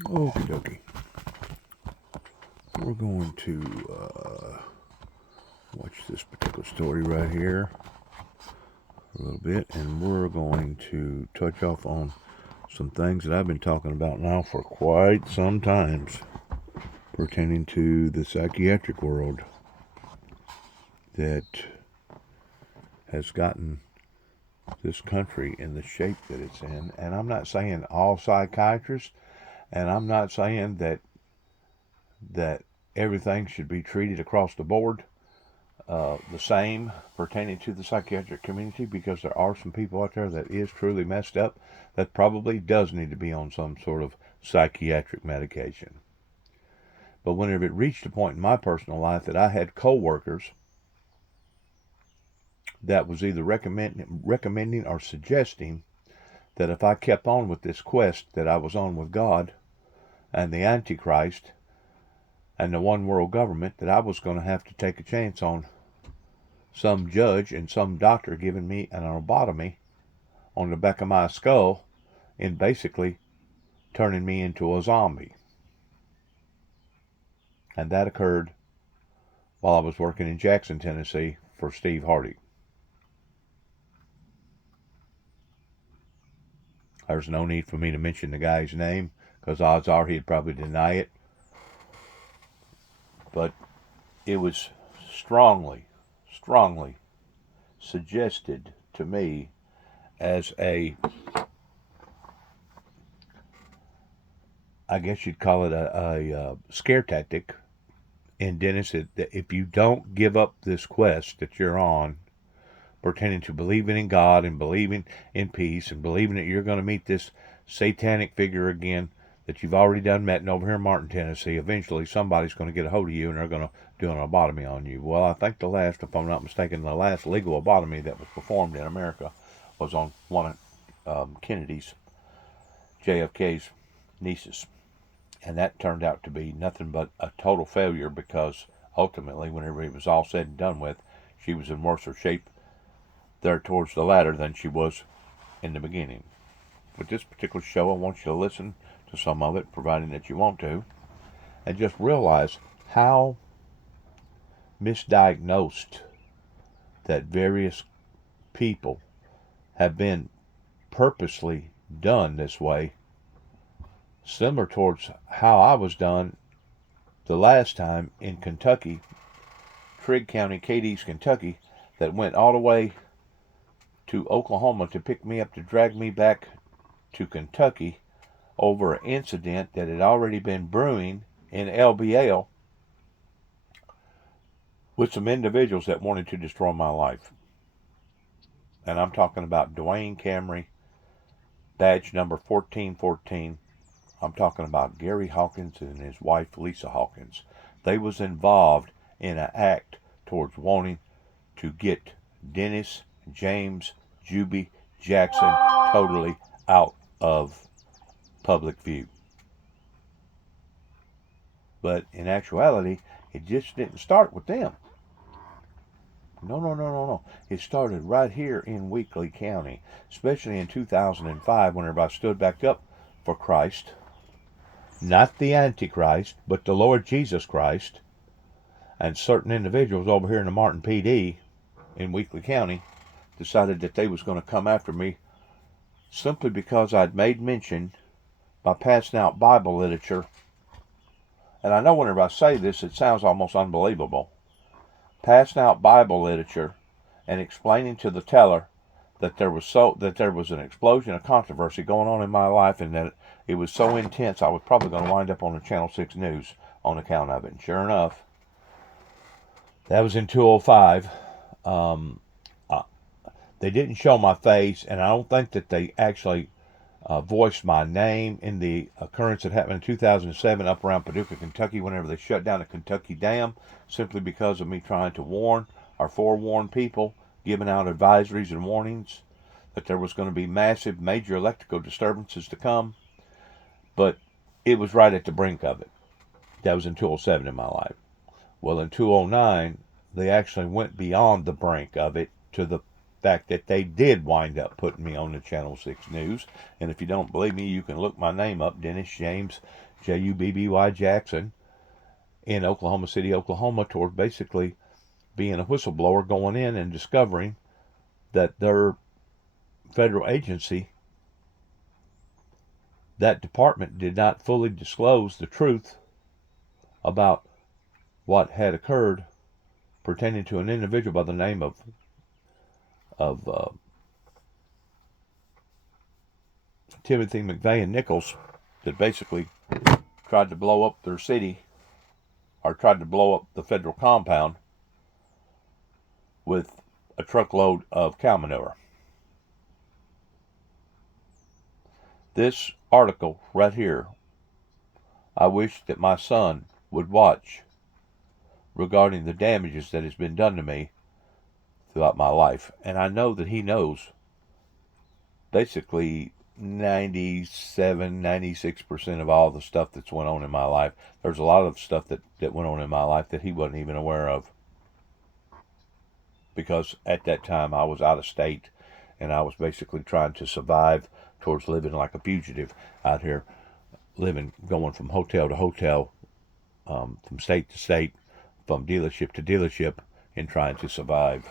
Okie dokie. We're going to watch this particular story right here a little bit, and we're going to touch off on some things that I've been talking about now for quite some times pertaining to the psychiatric world that has gotten this country in the shape that it's in. And I'm not saying all psychiatrists, and I'm not saying that everything should be treated across the board the same pertaining to the psychiatric community, because there are some people out there that is truly messed up that probably does need to be on some sort of psychiatric medication. But whenever it reached a point in my personal life that I had coworkers that was either recommending or suggesting that if I kept on with this quest that I was on with God and the Antichrist and the one world government, that I was going to have to take a chance on some judge and some doctor giving me an lobotomy on the back of my skull and basically turning me into a zombie. And that occurred while I was working in Jackson, Tennessee for Steve Hardy. There's no need for me to mention the guy's name because odds are he'd probably deny it. But it was strongly suggested to me as I guess you'd call it a scare tactic in Dennis, that if you don't give up this quest that you're on pertaining to believing in God and believing in peace and believing that you're going to meet this satanic figure again that you've already done met over here in Martin, Tennessee, eventually somebody's going to get a hold of you and they're going to do an lobotomy on you. Well, I think if I'm not mistaken, the last legal lobotomy that was performed in America was on one of Kennedy's, JFK's nieces. And that turned out to be nothing but a total failure, because ultimately, whenever it was all said and done with, she was in worse shape there towards the latter than she was in the beginning. With this particular show, I want you to listen to some of it, providing that you want to, and just realize how misdiagnosed that various people have been purposely done this way, similar towards how I was done the last time in Kentucky, Trigg County, Cadiz, Kentucky, that went all the way to Oklahoma to pick me up to drag me back to Kentucky over an incident that had already been brewing in LBL with some individuals that wanted to destroy my life. And I'm talking about Dwayne Camry, badge number 1414. I'm talking about Gary Hawkins and his wife Lisa Hawkins. They was involved in an act towards wanting to get Dennis, James, Juby, Jackson totally out of public view. But in actuality, it just didn't start with them. No. It started right here in Weakley County, especially in 2005 whenever I stood back up for Christ. Not the Antichrist, but the Lord Jesus Christ. And certain individuals over here in the Martin PD in Weakley County decided that they was going to come after me simply because I'd made mention by passing out Bible literature. And I know whenever I say this, it sounds almost unbelievable. Passing out Bible literature and explaining to the teller that there was an explosion of controversy going on in my life, and that it was so intense I was probably going to wind up on the Channel 6 News on account of it. And sure enough, that was in 2005. They didn't show my face, and I don't think that they actually voiced my name in the occurrence that happened in 2007 up around Paducah, Kentucky, whenever they shut down the Kentucky Dam, simply because of me trying to warn or forewarn people, giving out advisories and warnings that there was going to be massive, major electrical disturbances to come. But it was right at the brink of it. That was in 2007 in my life. Well, in 2009, they actually went beyond the brink of it to the fact that they did wind up putting me on the Channel 6 News. And if you don't believe me, you can look my name up, Dennis James, Jubby Jackson, in Oklahoma City, Oklahoma, toward basically being a whistleblower, going in and discovering that their federal agency, that department, did not fully disclose the truth about what had occurred pertaining to an individual by the name of Timothy McVeigh and Nichols, that basically tried to blow up their city, or tried to blow up the federal compound with a truckload of cow manure. This article right here, I wish that my son would watch, regarding the damages that has been done to me throughout my life. And I know that he knows basically 96% of all the stuff that's went on in my life. There's a lot of stuff that went on in my life that he wasn't even aware of, because at that time I was out of state and I was basically trying to survive towards living like a fugitive out here, going from hotel to hotel, from state to state, from dealership to dealership, in trying to survive.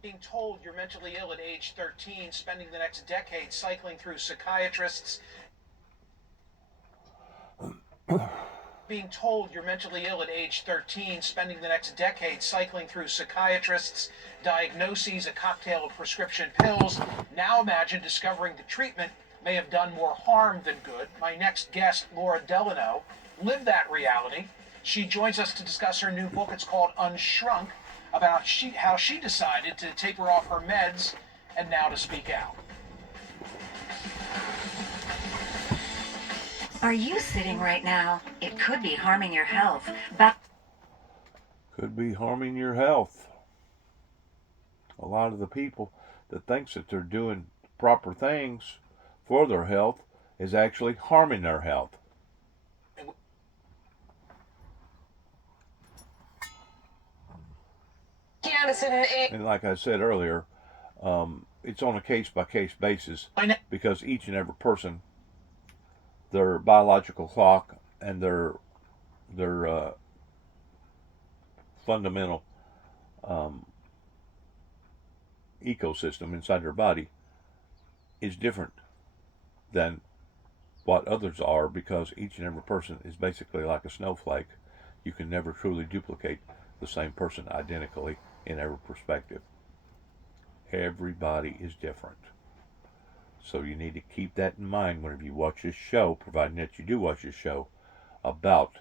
Being told you're mentally ill at age 13, spending the next decade cycling through psychiatrists. Being told you're mentally ill at age 13, spending the next decade cycling through psychiatrists, diagnoses, a cocktail of prescription pills. Now imagine discovering the treatment may have done more harm than good. My next guest, Laura Delano, lived that reality. She joins us to discuss her new book. It's called Unshrunk, about how she decided to taper off her meds and now to speak out. Are you sitting right now? It could be harming your health. Could be harming your health. A lot of the people that thinks that they're doing proper things for their health is actually harming their health. And like I said earlier, it's on a case-by-case basis, because each and every person, their biological clock and their fundamental ecosystem inside their body is different than what others are, because each and every person is basically like a snowflake. You can never truly duplicate the same person identically in every perspective. Everybody is different. So you need to keep that in mind whenever you watch this show, providing that you do watch this show, about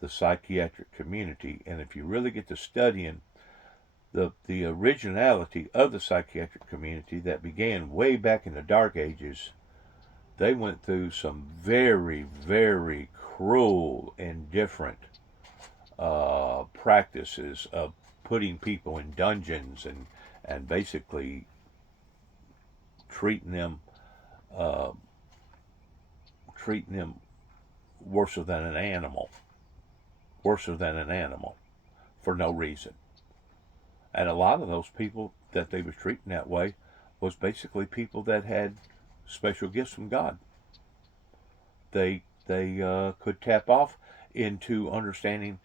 the psychiatric community. And if you really get to studying the originality of the psychiatric community that began way back in the Dark Ages, they went through some very, very cruel and different practices of putting people in dungeons and basically treating them worse than an animal, for no reason. And a lot of those people that they was treating that way was basically people that had special gifts from God. They could tap off into understanding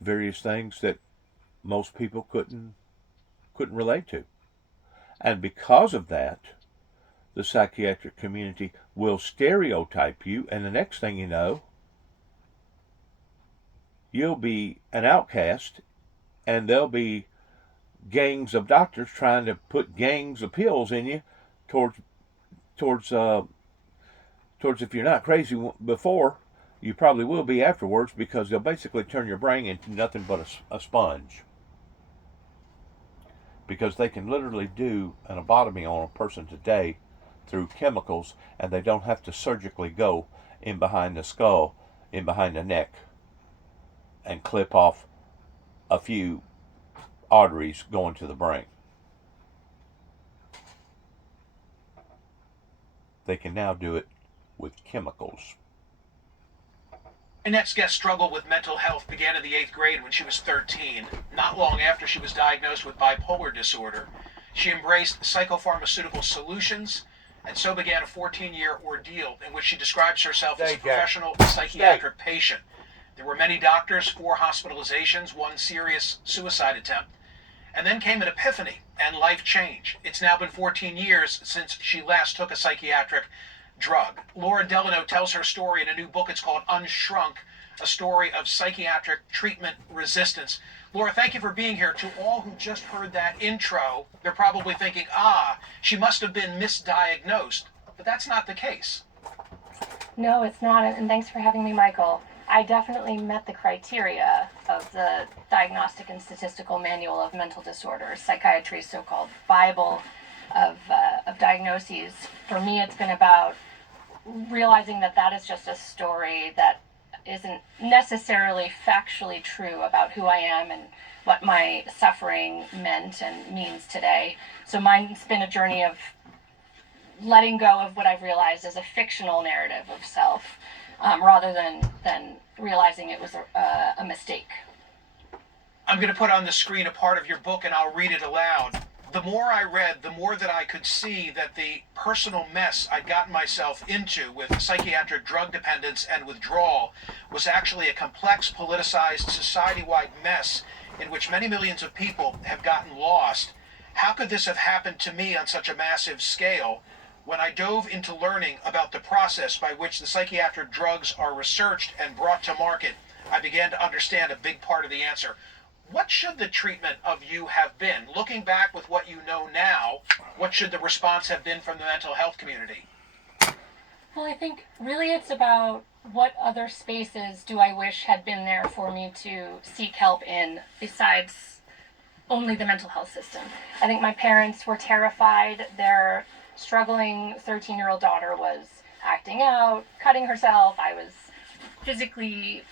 various things that most people couldn't relate to. And because of that, the psychiatric community will stereotype you, and the next thing you know, you'll be an outcast, and there'll be gangs of doctors trying to put gangs of pills in you towards if you're not crazy before, you probably will be afterwards, because they'll basically turn your brain into nothing but a sponge. Because they can literally do an lobotomy on a person today through chemicals, and they don't have to surgically go in behind the skull, in behind the neck, and clip off a few arteries going to the brain. They can now do it with chemicals. My next guest struggled with mental health began in the 8th grade when she was 13, not long after she was diagnosed with bipolar disorder. She embraced psychopharmaceutical solutions, and so began a 14-year ordeal in which she describes herself as a professional psychiatric patient. There were many doctors, 4 hospitalizations, 1 serious suicide attempt, and then came an epiphany and life change. It's now been 14 years since she last took a psychiatric drug. Laura Delano tells her story in a new book. It's called Unshrunk, a story of psychiatric treatment resistance. Laura, thank you for being here. To all who just heard that intro, they're probably thinking, she must have been misdiagnosed. But that's not the case. No, it's not, and thanks for having me, Michael. I definitely met the criteria of the Diagnostic and Statistical Manual of Mental Disorders, psychiatry's so-called Bible of diagnoses. For me, it's been about realizing that that is just a story that isn't necessarily factually true about who I am and what my suffering meant and means today. So mine's been a journey of letting go of what I've realized as a fictional narrative of self, rather than realizing it was a mistake. I'm going to put on the screen a part of your book and I'll read it aloud. The more I read, the more that I could see that the personal mess I'd gotten myself into with psychiatric drug dependence and withdrawal was actually a complex, politicized, society-wide mess in which many millions of people have gotten lost. How could this have happened to me on such a massive scale? When I dove into learning about the process by which the psychiatric drugs are researched and brought to market, I began to understand a big part of the answer. What should the treatment of you have been? Looking back with what you know now, what should the response have been from the mental health community? Well, I think really it's about what other spaces do I wish had been there for me to seek help in besides only the mental health system. I think my parents were terrified. Their struggling 13-year-old daughter was acting out, cutting herself. I was physically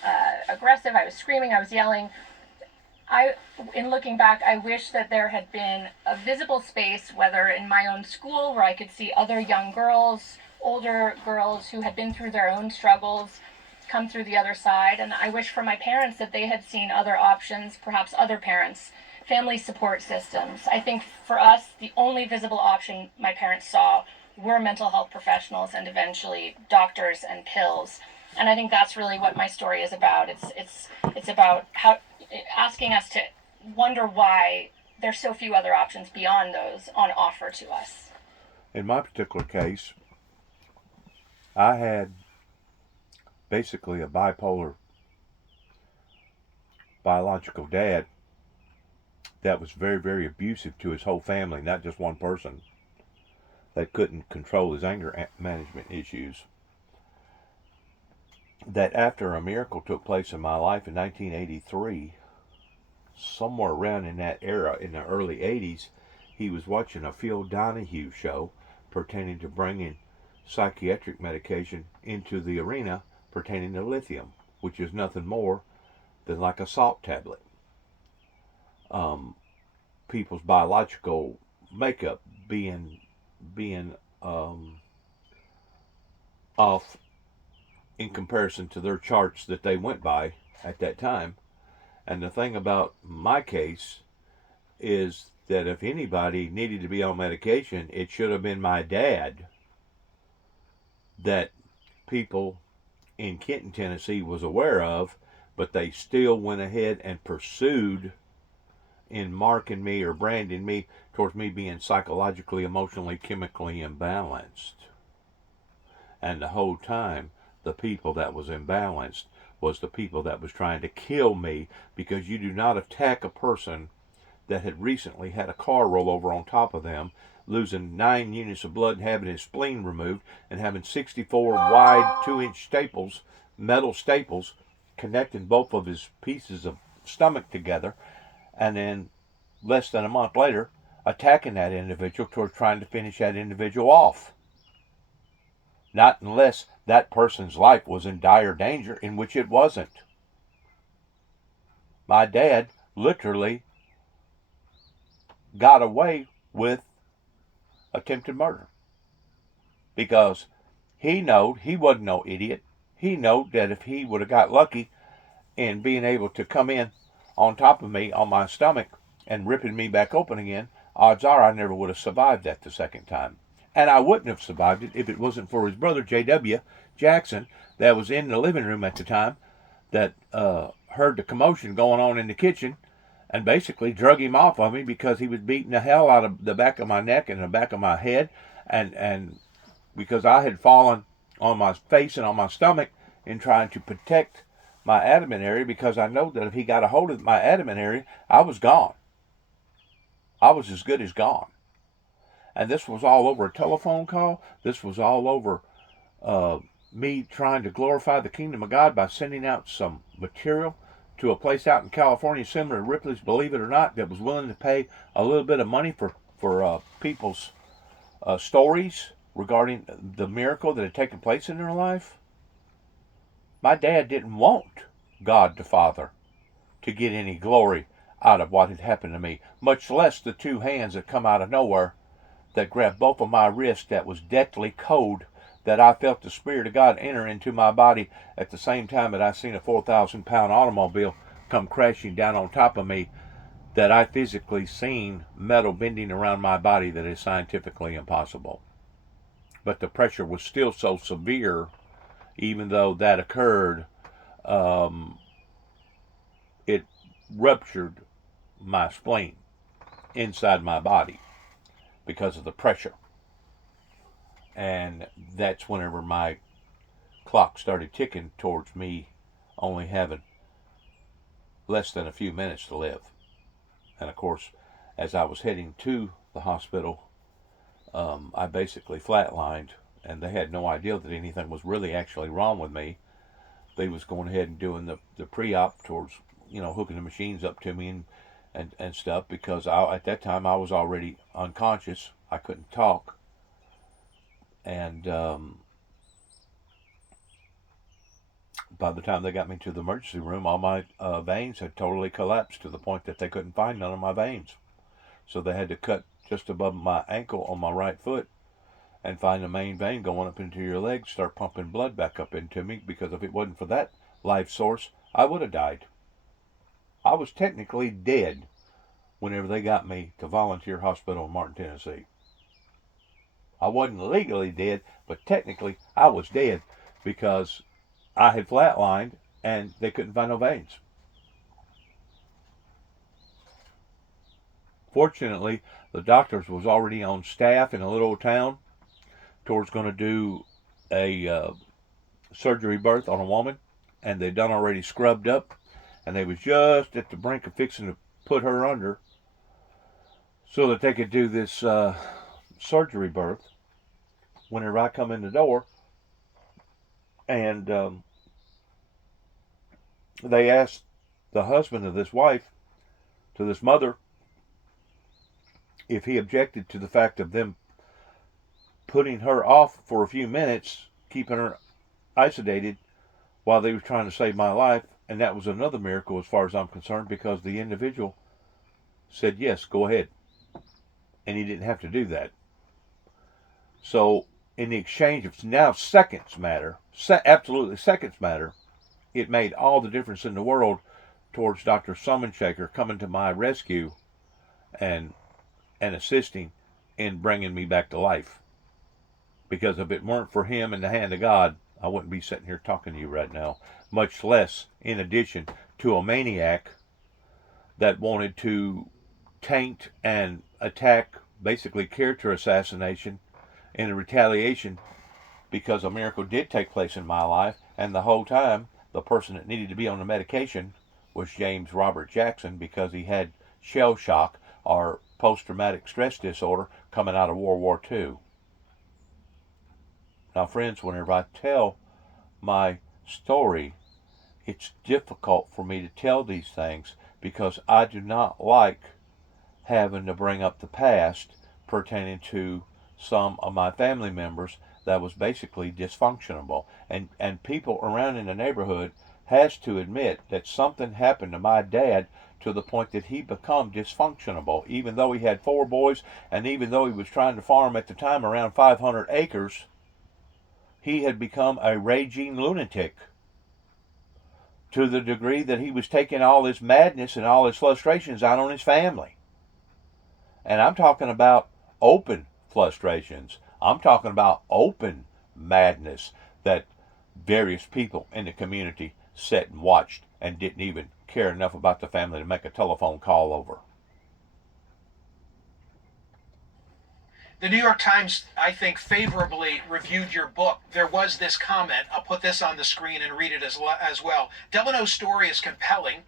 aggressive. I was screaming. I was yelling. In looking back, I wish that there had been a visible space, whether in my own school where I could see other young girls, older girls who had been through their own struggles, come through the other side. And I wish for my parents that they had seen other options, perhaps other parents, family support systems. I think for us, the only visible option my parents saw were mental health professionals and eventually doctors and pills. And I think that's really what my story is about. It's about asking us to wonder why there's so few other options beyond those on offer to us. In my particular case, I had basically a bipolar biological dad that was very, very abusive to his whole family, not just one person, that couldn't control his anger management issues. That after a miracle took place in my life in 1983, somewhere around in that era, in the early 80s, he was watching a Phil Donahue show pertaining to bringing psychiatric medication into the arena pertaining to lithium, which is nothing more than like a salt tablet. People's biological makeup being off in comparison to their charts that they went by at that time. And the thing about my case is that if anybody needed to be on medication, it should have been my dad that people in Kenton, Tennessee was aware of, but they still went ahead and pursued in marking me or branding me towards me being psychologically, emotionally, chemically imbalanced. And the whole time, the people that was imbalanced was the people that was trying to kill me, because you do not attack a person that had recently had a car roll over on top of them, losing 9 units of blood and having his spleen removed and having 64 wide 2-inch staples, metal staples, connecting both of his pieces of stomach together, and then less than a month later attacking that individual towards trying to finish that individual off. Not unless that person's life was in dire danger, in which it wasn't. My dad literally got away with attempted murder because he knowed he wasn't no idiot. He knowed that if he would have got lucky in being able to come in on top of me on my stomach and ripping me back open again, odds are I never would have survived that the second time. And I wouldn't have survived it if it wasn't for his brother, J.W. Jackson, that was in the living room at the time, that heard the commotion going on in the kitchen and basically drug him off of me because he was beating the hell out of the back of my neck and the back of my head. And because I had fallen on my face and on my stomach in trying to protect my abdomen area, because I know that if he got a hold of my abdomen area, I was gone. I was as good as gone. And this was all over a telephone call. This was all over me trying to glorify the kingdom of God by sending out some material to a place out in California similar to Ripley's, believe it or not, that was willing to pay a little bit of money for people's stories regarding the miracle that had taken place in their life. My dad didn't want God the Father to get any glory out of what had happened to me, much less the two hands that come out of nowhere that grabbed both of my wrists that was deathly cold, that I felt the Spirit of God enter into my body at the same time that I seen a 4,000-pound automobile come crashing down on top of me, that I physically seen metal bending around my body that is scientifically impossible. But the pressure was still so severe, even though that occurred, it ruptured my spleen inside my body because of the pressure. And that's whenever my clock started ticking towards me only having less than a few minutes to live. And of course, as I was heading to the hospital, I basically flatlined, and they had no idea that anything was really actually wrong with me. They was going ahead and doing the pre-op towards, hooking the machines up to me and stuff, because at that time I was already unconscious. I couldn't talk. And by the time they got me to the emergency room, all my veins had totally collapsed to the point that they couldn't find none of my veins. So they had to cut just above my ankle on my right foot and find the main vein going up into your leg, start pumping blood back up into me, because if it wasn't for that life source, I would have died. I was technically dead whenever they got me to Volunteer Hospital in Martin, Tennessee. I wasn't legally dead, but technically I was dead because I had flatlined and they couldn't find no veins. Fortunately, the doctors was already on staff in a little town towards going to do a surgery birth on a woman, and they done already scrubbed up, and they was just at the brink of fixing to put her under so that they could do this surgery birth whenever I come in the door. And they asked the husband of this wife, to this mother, if he objected to the fact of them putting her off for a few minutes, keeping her isolated while they were trying to save my life. And that was another miracle as far as I'm concerned, because the individual said, yes, go ahead. And he didn't have to do that. So in the exchange of now seconds matter, absolutely seconds matter, it made all the difference in the world towards Dr. Summonshaker coming to my rescue and assisting in bringing me back to life. Because if it weren't for him and the hand of God, I wouldn't be sitting here talking to you right now. Much less, in addition to a maniac that wanted to taint and attack, basically character assassination, in a retaliation because a miracle did take place in my life, and the whole time the person that needed to be on the medication was James Robert Jackson, because he had shell shock or post-traumatic stress disorder coming out of World War II. Now, friends, whenever I tell my story, it's difficult for me to tell these things because I do not like having to bring up the past pertaining to some of my family members that was basically dysfunctional. And people around in the neighborhood has to admit that something happened to my dad to the point that he become dysfunctional. Even though he had 4 boys, and even though he was trying to farm at the time around 500 acres, he had become a raging lunatic to the degree that he was taking all his madness and all his frustrations out on his family. And I'm talking about open frustrations. I'm talking about open madness that various people in the community sat and watched and didn't even care enough about the family to make a telephone call over. The New York Times, I think, favorably reviewed your book. There was this comment. I'll put this on the screen and read it as well. Delano's story is compelling,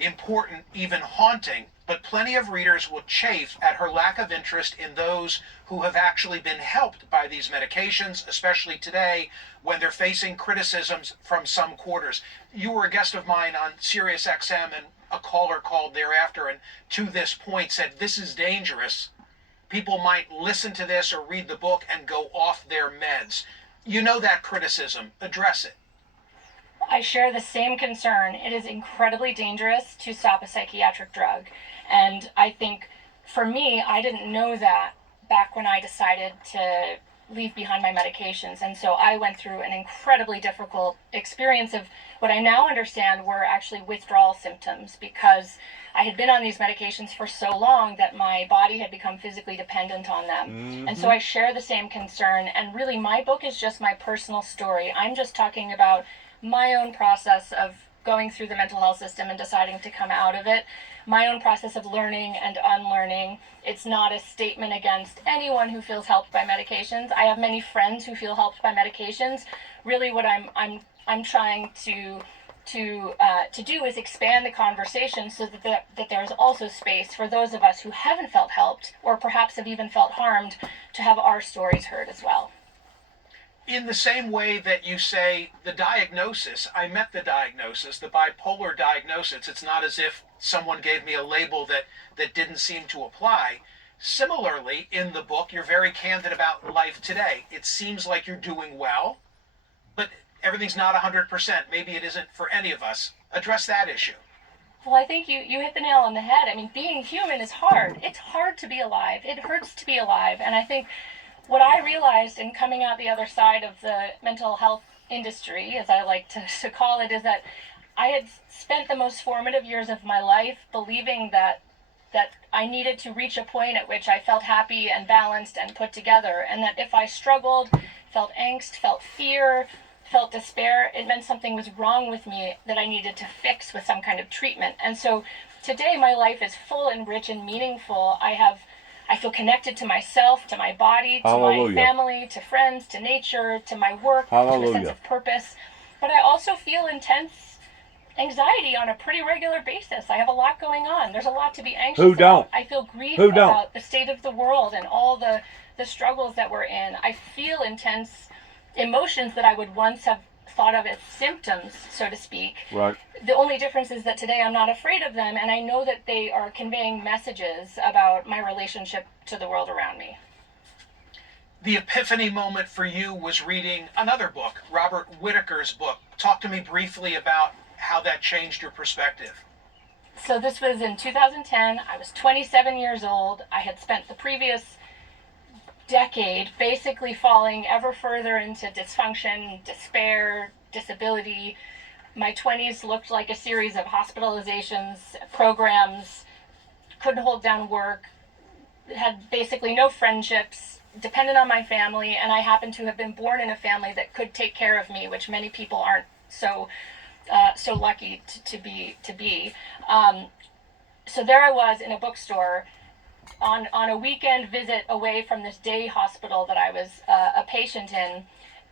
important, even haunting, but plenty of readers will chafe at her lack of interest in those who have actually been helped by these medications, especially today when they're facing criticisms from some quarters. You were a guest of mine on Sirius XM, and a caller called thereafter and to this point said, this is dangerous. People might listen to this or read the book and go off their meds. You know that criticism. Address it. I share the same concern. It is incredibly dangerous to stop a psychiatric drug. And I think for me, I didn't know that back when I decided to leave behind my medications. And so I went through an incredibly difficult experience of what I now understand were actually withdrawal symptoms, because I had been on these medications for so long that my body had become physically dependent on them. Mm-hmm. And so I share the same concern. And really, my book is just my personal story. I'm just talking about my own process of going through the mental health system and deciding to come out of it, my own process of learning and unlearning. It's not a statement against anyone who feels helped by medications. I have many friends who feel helped by medications. Really, what I'm trying to do is expand the conversation so that there is also space for those of us who haven't felt helped or perhaps have even felt harmed to have our stories heard as well. In the same way that you say the diagnosis, I met the diagnosis, the bipolar diagnosis, it's not as if someone gave me a label that didn't seem to apply. Similarly, in the book, you're very candid about life today. It seems like you're doing well, but everything's not 100%. Maybe it isn't for any of us. Address that issue. Well, I think you hit the nail on the head. I mean, being human is hard. It's hard to be alive. It hurts to be alive. And I think what I realized in coming out the other side of the mental health industry, as I like to call it, is that I had spent the most formative years of my life believing that I needed to reach a point at which I felt happy and balanced and put together, and that if I struggled, felt angst, felt fear, felt despair, it meant something was wrong with me that I needed to fix with some kind of treatment. And so today my life is full and rich and meaningful. I feel connected to myself, to my body, to Hallelujah. my family, to friends, to nature, to my work, Hallelujah. to a sense of purpose. But I also feel intense anxiety on a pretty regular basis. I have a lot going on. There's a lot to be anxious Who don't? about. I feel grief Who don't? about the state of the world and all the struggles that we're in. I feel intense emotions that I would once have thought of as symptoms, so to speak. Right. The only difference is that today I'm not afraid of them, and I know that they are conveying messages about my relationship to the world around me. The epiphany moment for you was reading another book, Robert Whitaker's book. Talk to me briefly about how that changed your perspective. So this was in 2010. I was 27 years old. I had spent the previous decade basically falling ever further into dysfunction, despair, disability. My 20s looked like a series of hospitalizations, programs, couldn't hold down work, had basically no friendships, dependent on my family, and I happened to have been born in a family that could take care of me, which many people aren't so lucky to be. So there I was in a bookstore on a weekend visit away from this day hospital that I was a patient in,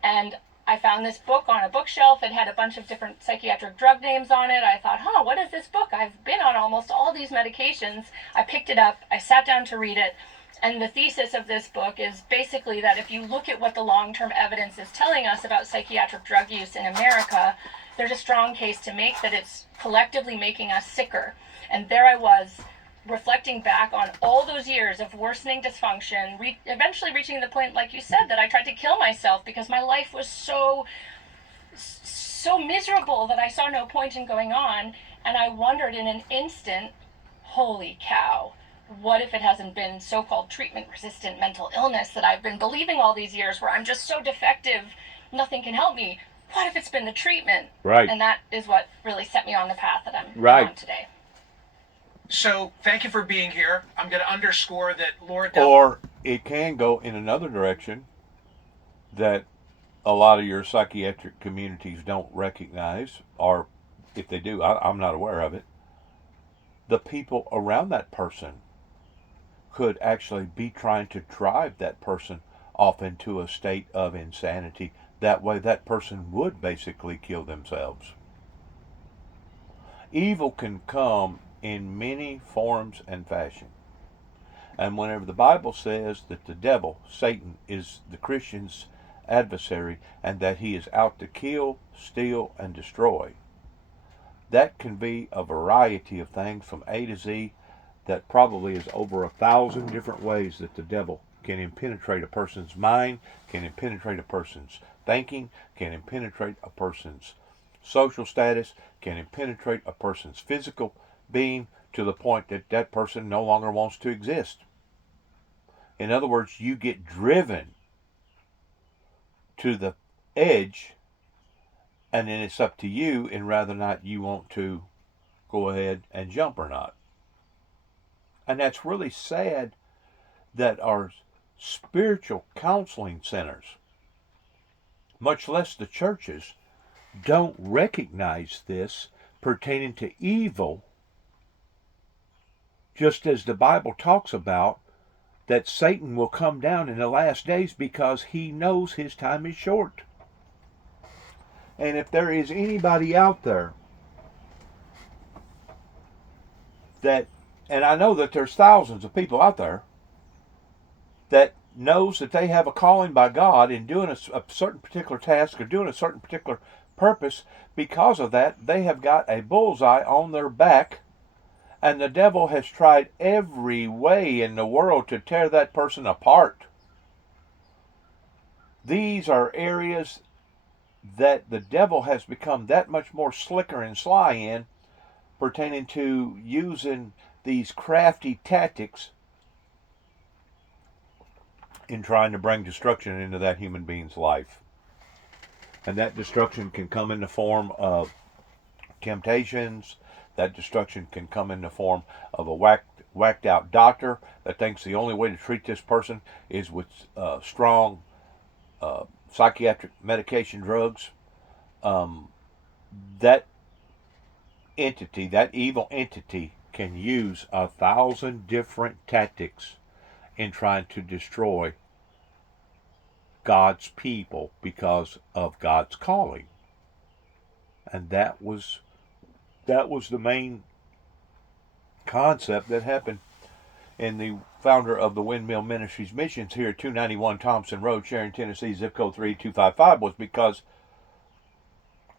and I found this book on a bookshelf. It had a bunch of different psychiatric drug names on it. I thought, what is this book? I've been on almost all these medications. I picked it up. I sat down to read it. And the thesis of this book is basically that if you look at what the long-term evidence is telling us about psychiatric drug use in America, there's a strong case to make that it's collectively making us sicker. And there I was, reflecting back on all those years of worsening dysfunction, eventually reaching the point, like you said, that I tried to kill myself because my life was so miserable that I saw no point in going on. And I wondered in an instant, holy cow, what if it hasn't been so-called treatment-resistant mental illness that I've been believing all these years, where I'm just so defective, nothing can help me? What if it's been the treatment? Right. And that is what really set me on the path that I'm right on today. So thank you for being here. I'm going to underscore that Laura Del. Or it can go in another direction that a lot of your psychiatric communities don't recognize, or if they do, I'm not aware of it. The people around that person could actually be trying to drive that person off into a state of insanity. That way, that person would basically kill themselves. Evil can come in many forms and fashion. And whenever the Bible says that the devil, Satan, is the Christian's adversary and that he is out to kill, steal, and destroy, that can be a variety of things from A to Z. That probably is over 1,000 different ways that the devil can impenetrate a person's mind, can impenetrate a person's thinking, can impenetrate a person's social status, can impenetrate a person's physical being to the point that that person no longer wants to exist. In other words, you get driven to the edge, and then it's up to you and whether or not you want to go ahead and jump or not. And that's really sad that our spiritual counseling centers, much less the churches, don't recognize this pertaining to evil, just as the Bible talks about that Satan will come down in the last days because he knows his time is short. And if there is anybody out there that, and I know that there's thousands of people out there that knows that they have a calling by God in doing a certain particular task or doing a certain particular purpose, because of that, they have got a bullseye on their back, and the devil has tried every way in the world to tear that person apart. These are areas that the devil has become that much more slicker and sly in, pertaining to using these crafty tactics in trying to bring destruction into that human being's life. And that destruction can come in the form of temptations. That destruction can come in the form of a whacked out doctor that thinks the only way to treat this person is with strong psychiatric medication drugs. That entity, that evil entity, can use 1,000 different tactics in trying to destroy God's people because of God's calling. And that was the main concept that happened in the founder of the Windmill Ministries missions here at 291 Thompson Road, Sharon, Tennessee, zip code 38255, was because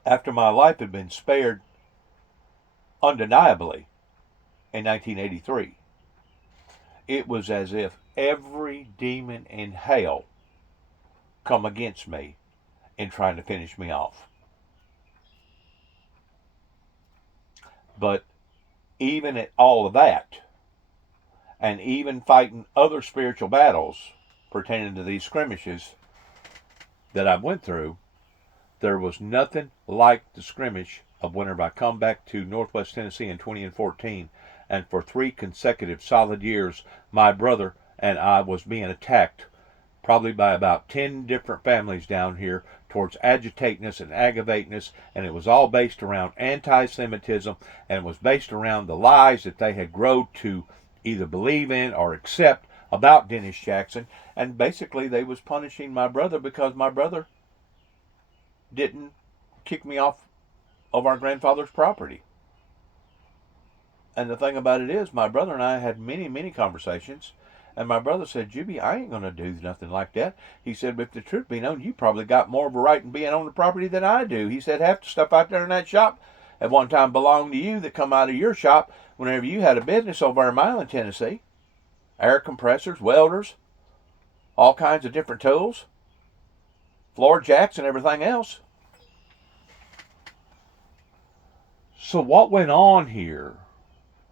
after my life had been spared undeniably in 1983, it was as if every demon in hell come against me in trying to finish me off. But even at all of that, and even fighting other spiritual battles pertaining to these skirmishes that I went through, there was nothing like the skirmish of whenever I come back to Northwest Tennessee in 2014, and for 3 consecutive solid years, my brother and I was being attacked probably by about 10 different families down here towards agitating us and aggravating us, and it was all based around anti-Semitism, and it was based around the lies that they had grown to either believe in or accept about Dennis Jackson. And basically they was punishing my brother because my brother didn't kick me off of our grandfather's property. And the thing about it is, my brother and I had many conversations, and my brother said, Juby, I ain't going to do nothing like that. He said, but if the truth be known, you probably got more of a right in being on the property than I do. He said, half the stuff out there in that shop at one time belonged to you that come out of your shop whenever you had a business over in Milan, Tennessee. Air compressors, welders, all kinds of different tools, floor jacks and everything else. So what went on here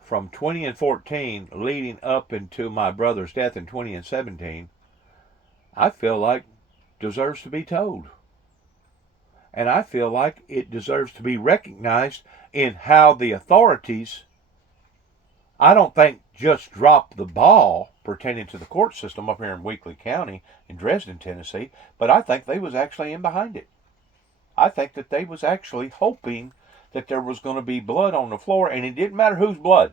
from 2014 leading up into my brother's death in 2017, I feel like deserves to be told. And I feel like it deserves to be recognized in how the authorities I don't think just dropped the ball pertaining to the court system up here in Weakley County in Dresden, Tennessee, but I think they was actually in behind it. I think that they was actually hoping that there was going to be blood on the floor, and it didn't matter whose blood.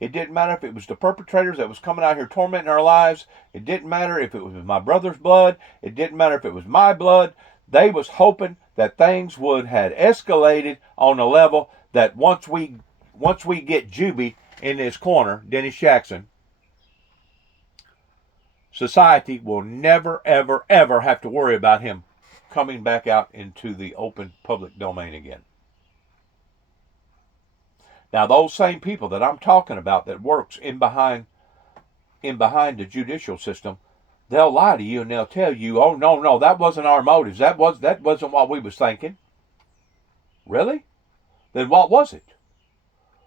It didn't matter if it was the perpetrators that was coming out here tormenting our lives. It didn't matter if it was my brother's blood. It didn't matter if it was my blood. They was hoping that things would had escalated on a level that once we get Juby in this corner, Dennis Jackson, society will never, ever, ever have to worry about him coming back out into the open public domain again. Now, those same people that I'm talking about that works in behind the judicial system, they'll lie to you and they'll tell you, "Oh no, that wasn't our motives. That wasn't what we was thinking." Really? Then what was it?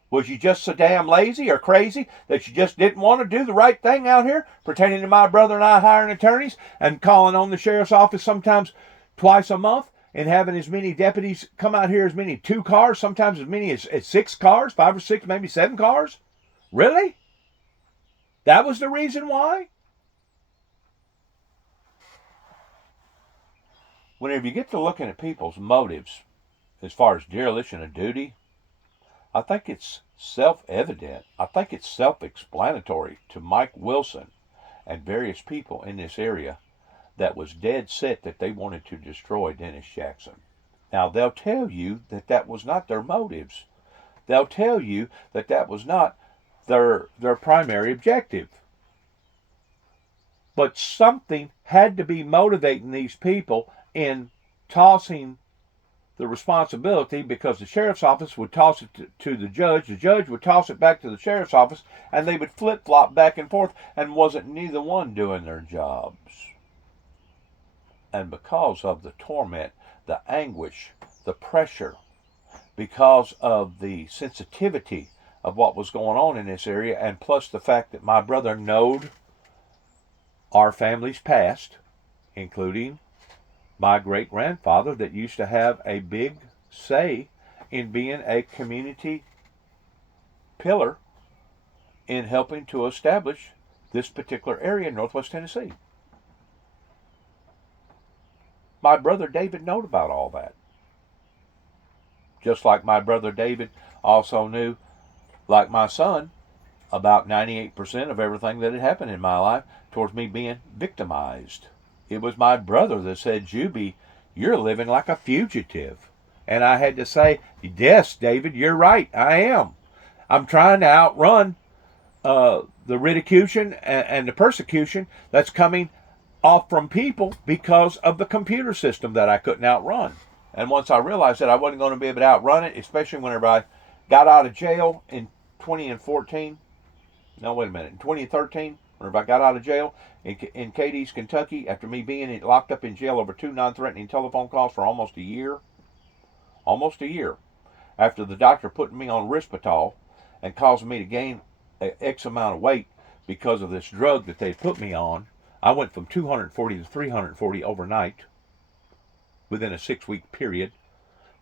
Was you just so damn lazy or crazy that you just didn't want to do the right thing out here, pertaining to my brother and I hiring attorneys and calling on the sheriff's office sometimes twice a month and having as many deputies come out here, as many 2 cars, sometimes as many as 6 cars, 5 or 6, maybe 7 cars? Really? That was the reason why? Whenever you get to looking at people's motives as far as dereliction of duty, I think it's self-evident. I think it's self-explanatory to Mike Wilson and various people in this area that was dead set that they wanted to destroy Dennis Jackson. Now, they'll tell you that that was not their motives. They'll tell you that that was not their primary objective. But something had to be motivating these people in tossing the responsibility, because the sheriff's office would toss it to the judge would toss it back to the sheriff's office, and they would flip-flop back and forth, and wasn't neither one doing their jobs. And because of the torment, the anguish, the pressure, because of the sensitivity of what was going on in this area, and plus the fact that my brother knowed our family's past, including my great-grandfather that used to have a big say in being a community pillar in helping to establish this particular area in Northwest Tennessee. My brother David knew about all that. Just like my brother David also knew, like my son, about 98% of everything that had happened in my life towards me being victimized. It was my brother that said, "Juby, you're living like a fugitive." And I had to say, "Yes, David, you're right, I am. I'm trying to outrun the ridicule and the persecution that's coming off from people because of the computer system that I couldn't outrun." And once I realized that I wasn't going to be able to outrun it, especially whenever I got out of jail in 2013, whenever I got out of jail in Cadiz, Kentucky, after me being locked up in jail over 2 non-threatening telephone calls for almost a year, after the doctor putting me on Risperdal and causing me to gain X amount of weight because of this drug that they put me on, I went from 240 to 340 overnight within a 6-week period,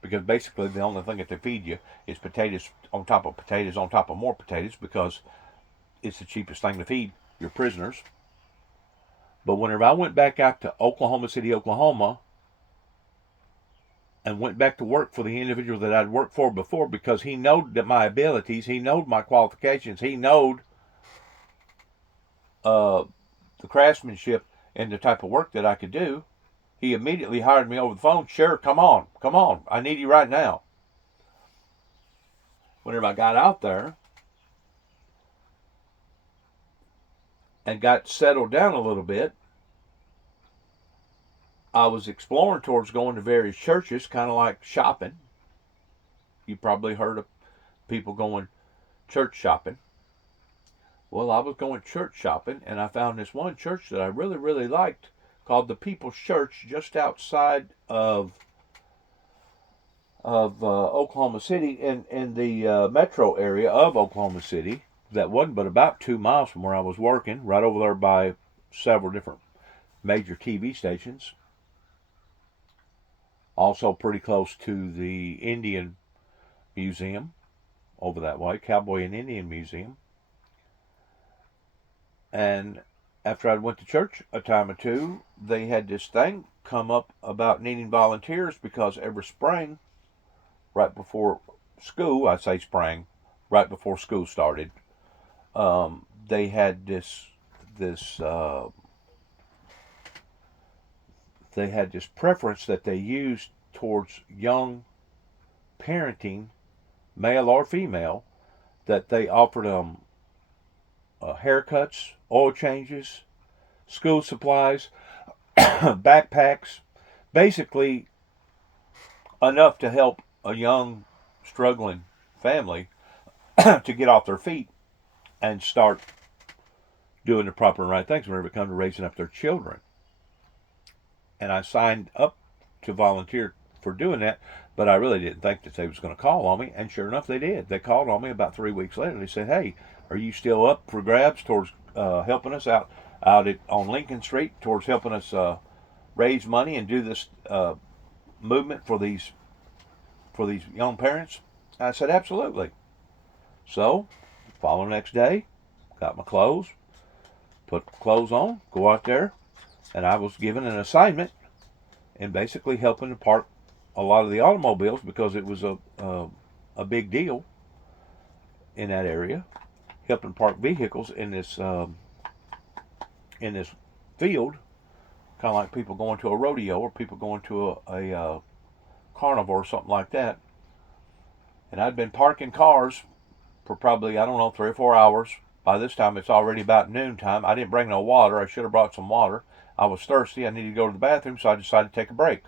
because basically the only thing that they feed you is potatoes on top of potatoes on top of more potatoes, because it's the cheapest thing to feed your prisoners. But whenever I went back out to Oklahoma City, Oklahoma, and went back to work for the individual that I'd worked for before, because he knowed that my abilities, he knowed my qualifications, he knowed the craftsmanship and the type of work that I could do, he immediately hired me over the phone. "Sure, come on, I need you right now." Whenever I got out there and got settled down a little bit, I was exploring towards going to various churches, kind of like shopping. You probably heard of people going church shopping. Well, I was going church shopping, and I found this one church that I really, really liked, called the People's Church, just outside of Oklahoma City, in the metro area of Oklahoma City. That wasn't but about 2 miles from where I was working, right over there by several different major TV stations. Also pretty close to the Indian Museum over that way, Cowboy and Indian Museum. And after I went to church a time or two, they had this thing come up about needing volunteers because every spring, right before school, I say spring, right before school started, they had this they had this preference that they used towards young parenting, male or female, that they offered them haircuts, oil changes, school supplies, backpacks, basically enough to help a young, struggling family to get off their feet and start doing the proper and right things whenever it comes to raising up their children. And I signed up to volunteer for doing that, but I really didn't think that they was going to call on me. And sure enough, they did. They called on me about 3 weeks later. They said, "Hey, are you still up for grabs towards helping us out on Lincoln Street towards helping us raise money and do this movement for these young parents?" I said, "Absolutely." So, following next day, got my clothes, put clothes on, go out there, and I was given an assignment in basically helping to park a lot of the automobiles because it was a big deal in that area, helping park vehicles in this field, kind of like people going to a rodeo or people going to a carnival or something like that. And I'd been parking cars for probably, I don't know, 3 or 4 hours. By this time, it's already about noontime. I didn't bring no water. I should have brought some water. I was thirsty. I needed to go to the bathroom, so I decided to take a break.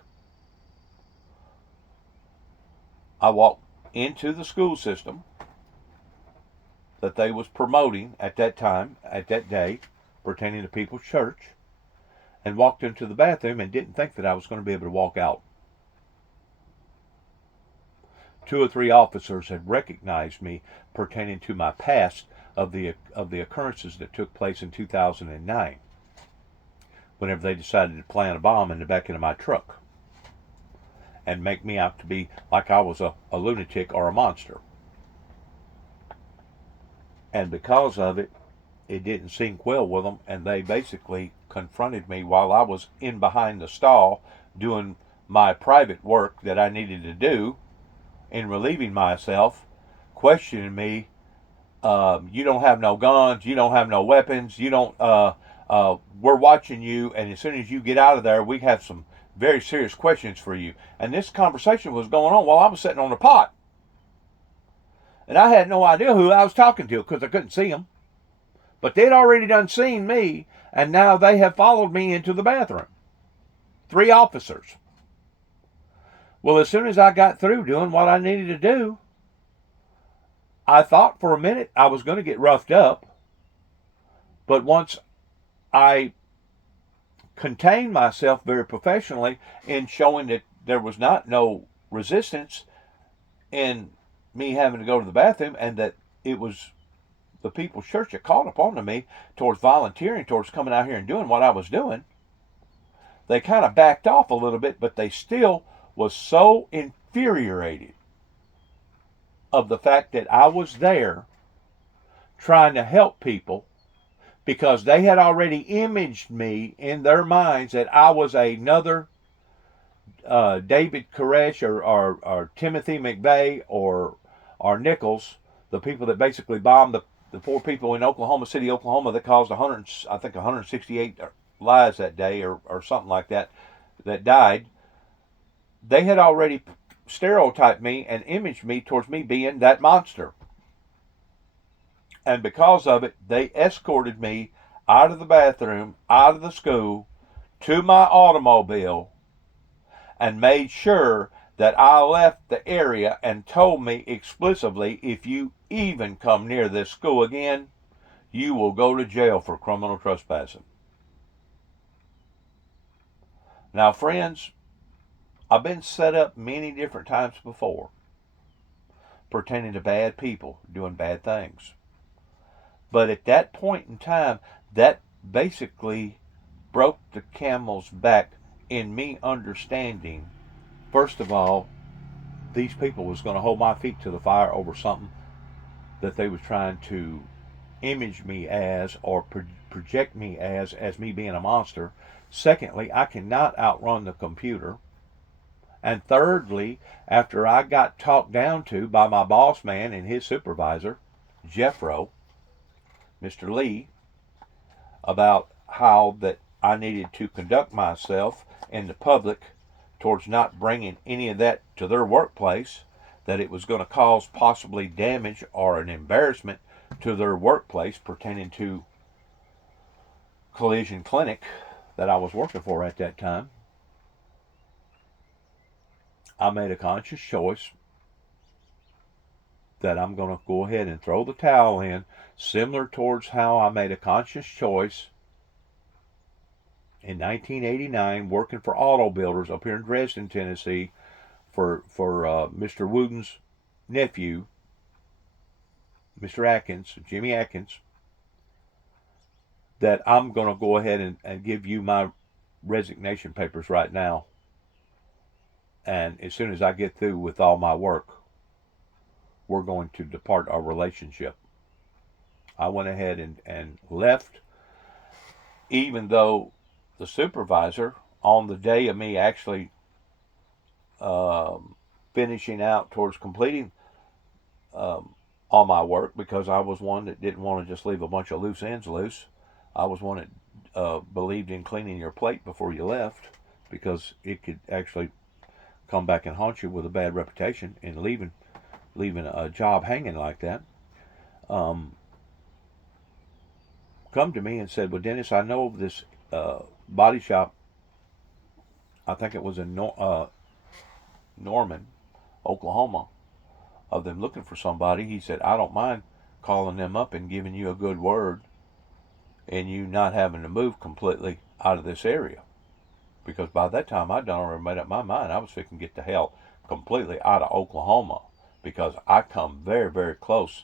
I walked into the school system that they was promoting at that time, at that day, pertaining to People's Church, and walked into the bathroom and didn't think that I was going to be able to walk out. 2 or 3 officers had recognized me pertaining to my past of the occurrences that took place in 2009 whenever they decided to plant a bomb in the back of my truck and make me out to be like I was a lunatic or a monster. And because of it, it didn't sink well with them, and they basically confronted me while I was in behind the stall doing my private work that I needed to do in relieving myself, questioning me. You don't have no guns, you don't have no weapons, you don't, we're watching you, and as soon as you get out of there, we have some very serious questions for you. And this conversation was going on while I was sitting on the pot. And I had no idea who I was talking to because I couldn't see them. But they'd already done seen me, and now they have followed me into the bathroom. 3 officers. Well, as soon as I got through doing what I needed to do, I thought for a minute I was going to get roughed up. But once I contained myself very professionally in showing that there was no resistance in me having to go to the bathroom, and that it was the People's Church that called upon to me towards volunteering, towards coming out here and doing what I was doing, they kind of backed off a little bit, but they still was so infuriated of the fact that I was there trying to help people, because they had already imaged me in their minds that I was another David Koresh or Timothy McVeigh or Nichols, the people that basically bombed the 4 people in Oklahoma City, Oklahoma, that caused 168 lives that day or something like that died. They had already stereotyped me and imaged me towards me being that monster. And because of it, they escorted me out of the bathroom, out of the school, to my automobile, and made sure that I left the area and told me explicitly, if you even come near this school again, you will go to jail for criminal trespassing. Now, friends, I've been set up many different times before pertaining to bad people doing bad things. But at that point in time, that basically broke the camel's back in me understanding, first of all, these people was going to hold my feet to the fire over something that they was trying to image me as or project me as me being a monster. Secondly, I cannot outrun the computer. And thirdly, after I got talked down to by my boss man and his supervisor, Jeffro, Mr. Lee, about how that I needed to conduct myself in the public towards not bringing any of that to their workplace, that it was going to cause possibly damage or an embarrassment to their workplace pertaining to collision clinic that I was working for at that time. I made a conscious choice that I'm going to go ahead and throw the towel in, similar towards how I made a conscious choice in 1989 working for auto builders up here in Dresden, Tennessee, for Mr. Wooden's nephew, Mr. Atkins, Jimmy Atkins, that I'm going to go ahead and give you my resignation papers right now. And as soon as I get through with all my work, we're going to depart our relationship. I went ahead and left, even though the supervisor, on the day of me actually finishing out towards completing all my work, because I was one that didn't want to just leave a bunch of loose ends loose. I was one that believed in cleaning your plate before you left, because it could actually come back and haunt you with a bad reputation and leaving a job hanging like that. Come to me and said, well, Dennis, I know of this body shop, I think it was in Norman, Oklahoma, of them looking for somebody. He said, I don't mind calling them up and giving you a good word and you not having to move completely out of this area. Because by that time I'd done already made up my mind. I was fixing to get the hell completely out of Oklahoma, because I come very, very close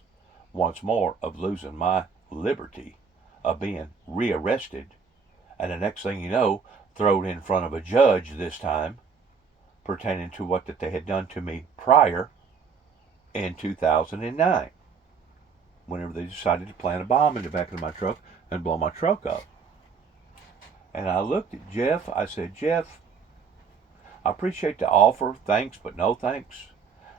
once more of losing my liberty, of being rearrested, and the next thing you know, thrown in front of a judge this time, pertaining to what that they had done to me prior in 2009, whenever they decided to plant a bomb in the back of my truck and blow my truck up. And I looked at Jeff. I said, Jeff, I appreciate the offer, thanks, but no thanks.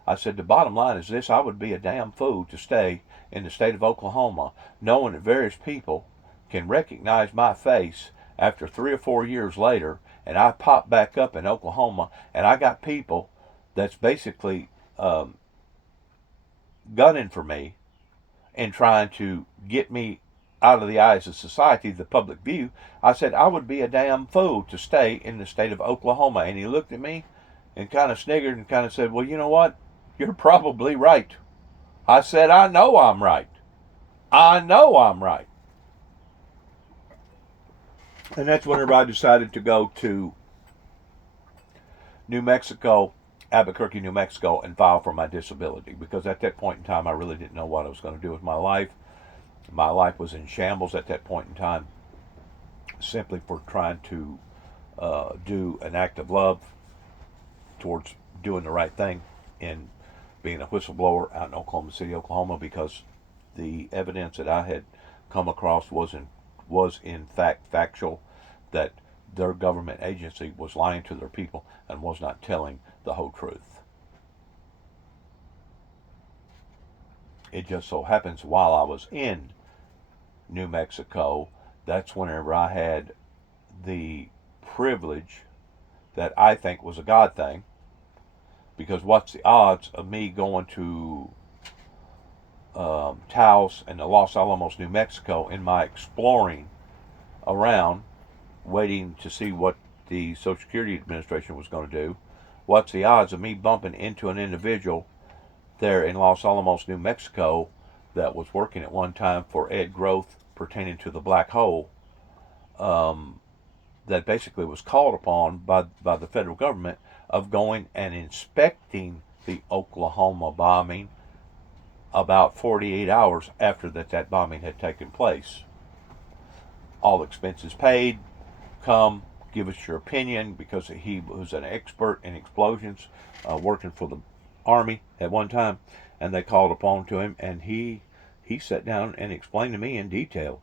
I said, the bottom line is this: I would be a damn fool to stay in the state of Oklahoma knowing that various people can recognize my face after 3 or 4 years later, and I pop back up in Oklahoma, and I got people that's basically gunning for me and trying to get me out of the eyes of society, the public view. I said, I would be a damn fool to stay in the state of Oklahoma. And he looked at me and kind of sniggered and kind of said, well, you know what? You're probably right. I said, I know I'm right. I know I'm right. And that's whenever I decided to go to New Mexico, Albuquerque, New Mexico, and file for my disability. Because at that point in time, I really didn't know what I was going to do with my life. My life was in shambles at that point in time, simply for trying to do an act of love towards doing the right thing in being a whistleblower out in Oklahoma City, Oklahoma, because the evidence that I had come across was in fact factual, that their government agency was lying to their people and was not telling the whole truth. It just so happens while I was in New Mexico, that's whenever I had the privilege that I think was a God thing, because what's the odds of me going to Taos and Los Alamos, New Mexico, in my exploring around, waiting to see what the Social Security Administration was going to do? What's the odds of me bumping into an individual there in Los Alamos, New Mexico, that was working at one time for Ed Growth pertaining to the black hole, that basically was called upon by the federal government of going and inspecting the Oklahoma bombing about 48 hours after that bombing had taken place. All expenses paid, come give us your opinion, because he was an expert in explosions, working for the Army at one time, and they called upon to him, and he sat down and explained to me in detail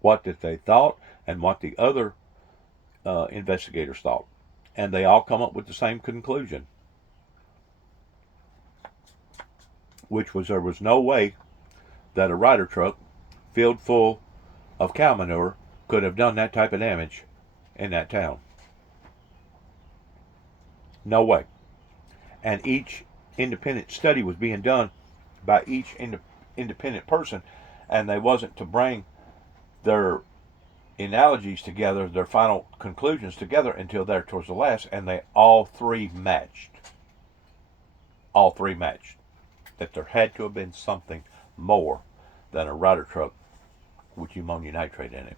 what that they thought and what the other investigators thought. And they all come up with the same conclusion, which was there was no way that a rider truck filled full of cow manure could have done that type of damage in that town. No way. And each independent study was being done by each independent person, and they wasn't to bring their analogies together, their final conclusions together until there towards the last, and they all three matched. All three matched. That there had to have been something more than a rider truck with ammonia nitrate in it.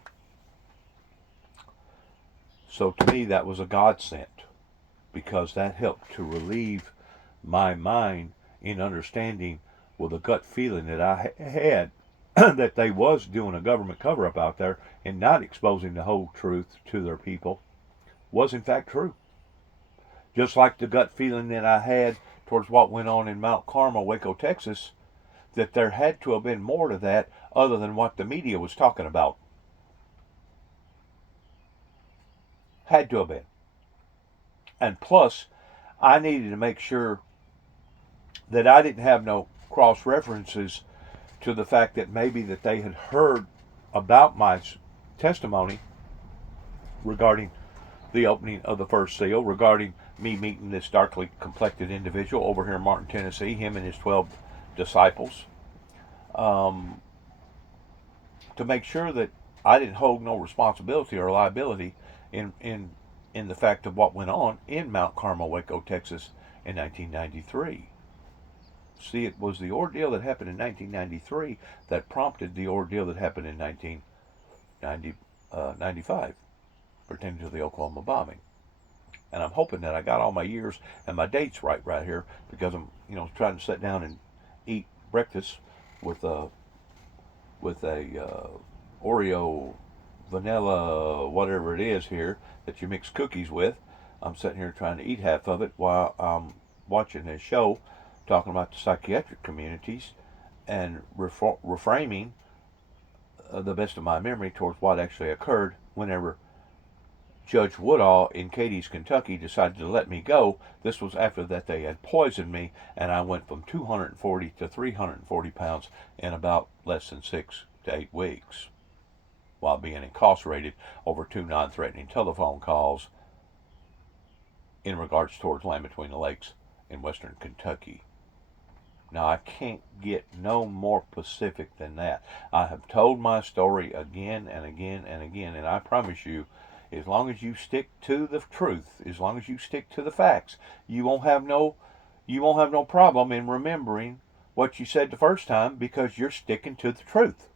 So to me, that was a godsend, because that helped to relieve my mind in understanding with a gut feeling that I had that they was doing a government cover-up out there and not exposing the whole truth to their people was in fact true. Just like the gut feeling that I had towards what went on in Mount Carmel, Waco, Texas, that there had to have been more to that other than what the media was talking about. Had to have been. And plus, I needed to make sure that I didn't have no cross references to the fact that maybe that they had heard about my testimony regarding the opening of the first seal, regarding me meeting this darkly complected individual over here in Martin, Tennessee, him and his 12 disciples, to make sure that I didn't hold no responsibility or liability in the fact of what went on in Mount Carmel, Waco, Texas in 1993. See, it was the ordeal that happened in 1993 that prompted the ordeal that happened in 1995 pertaining to the Oklahoma bombing. And I'm hoping that I got all my years and my dates right here, because I'm trying to sit down and eat breakfast with a Oreo vanilla whatever it is here that you mix cookies with. I'm sitting here trying to eat half of it while I'm watching this show talking about the psychiatric communities and reframing the best of my memory towards what actually occurred whenever Judge Woodall in Cadiz, Kentucky decided to let me go. This was after that they had poisoned me, and I went from 240 to 340 pounds in about less than 6 to 8 weeks while being incarcerated over 2 non-threatening telephone calls in regards towards land between the lakes in western Kentucky. Now, I can't get no more specific than that. I have told my story again and again and again, and I promise you, as long as you stick to the truth, as long as you stick to the facts, you won't have no problem in remembering what you said the first time, because you're sticking to the truth.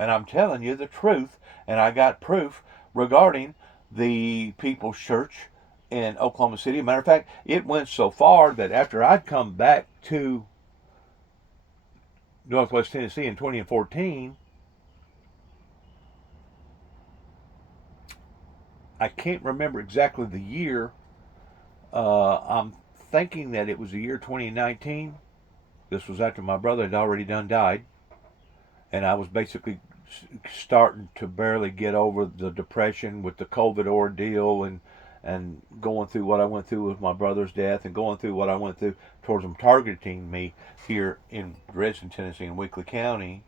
And I'm telling you the truth, and I got proof regarding the People's Church in Oklahoma City. Matter of fact, it went so far that after I'd come back to Northwest Tennessee in 2014, I can't remember exactly the year. I'm thinking that it was the year 2019. This was after my brother had already died, and I was basically starting to barely get over the depression with the COVID ordeal, and going through what I went through with my brother's death, and going through what I went through towards them targeting me here in Dresden, Tennessee, in Weakley County.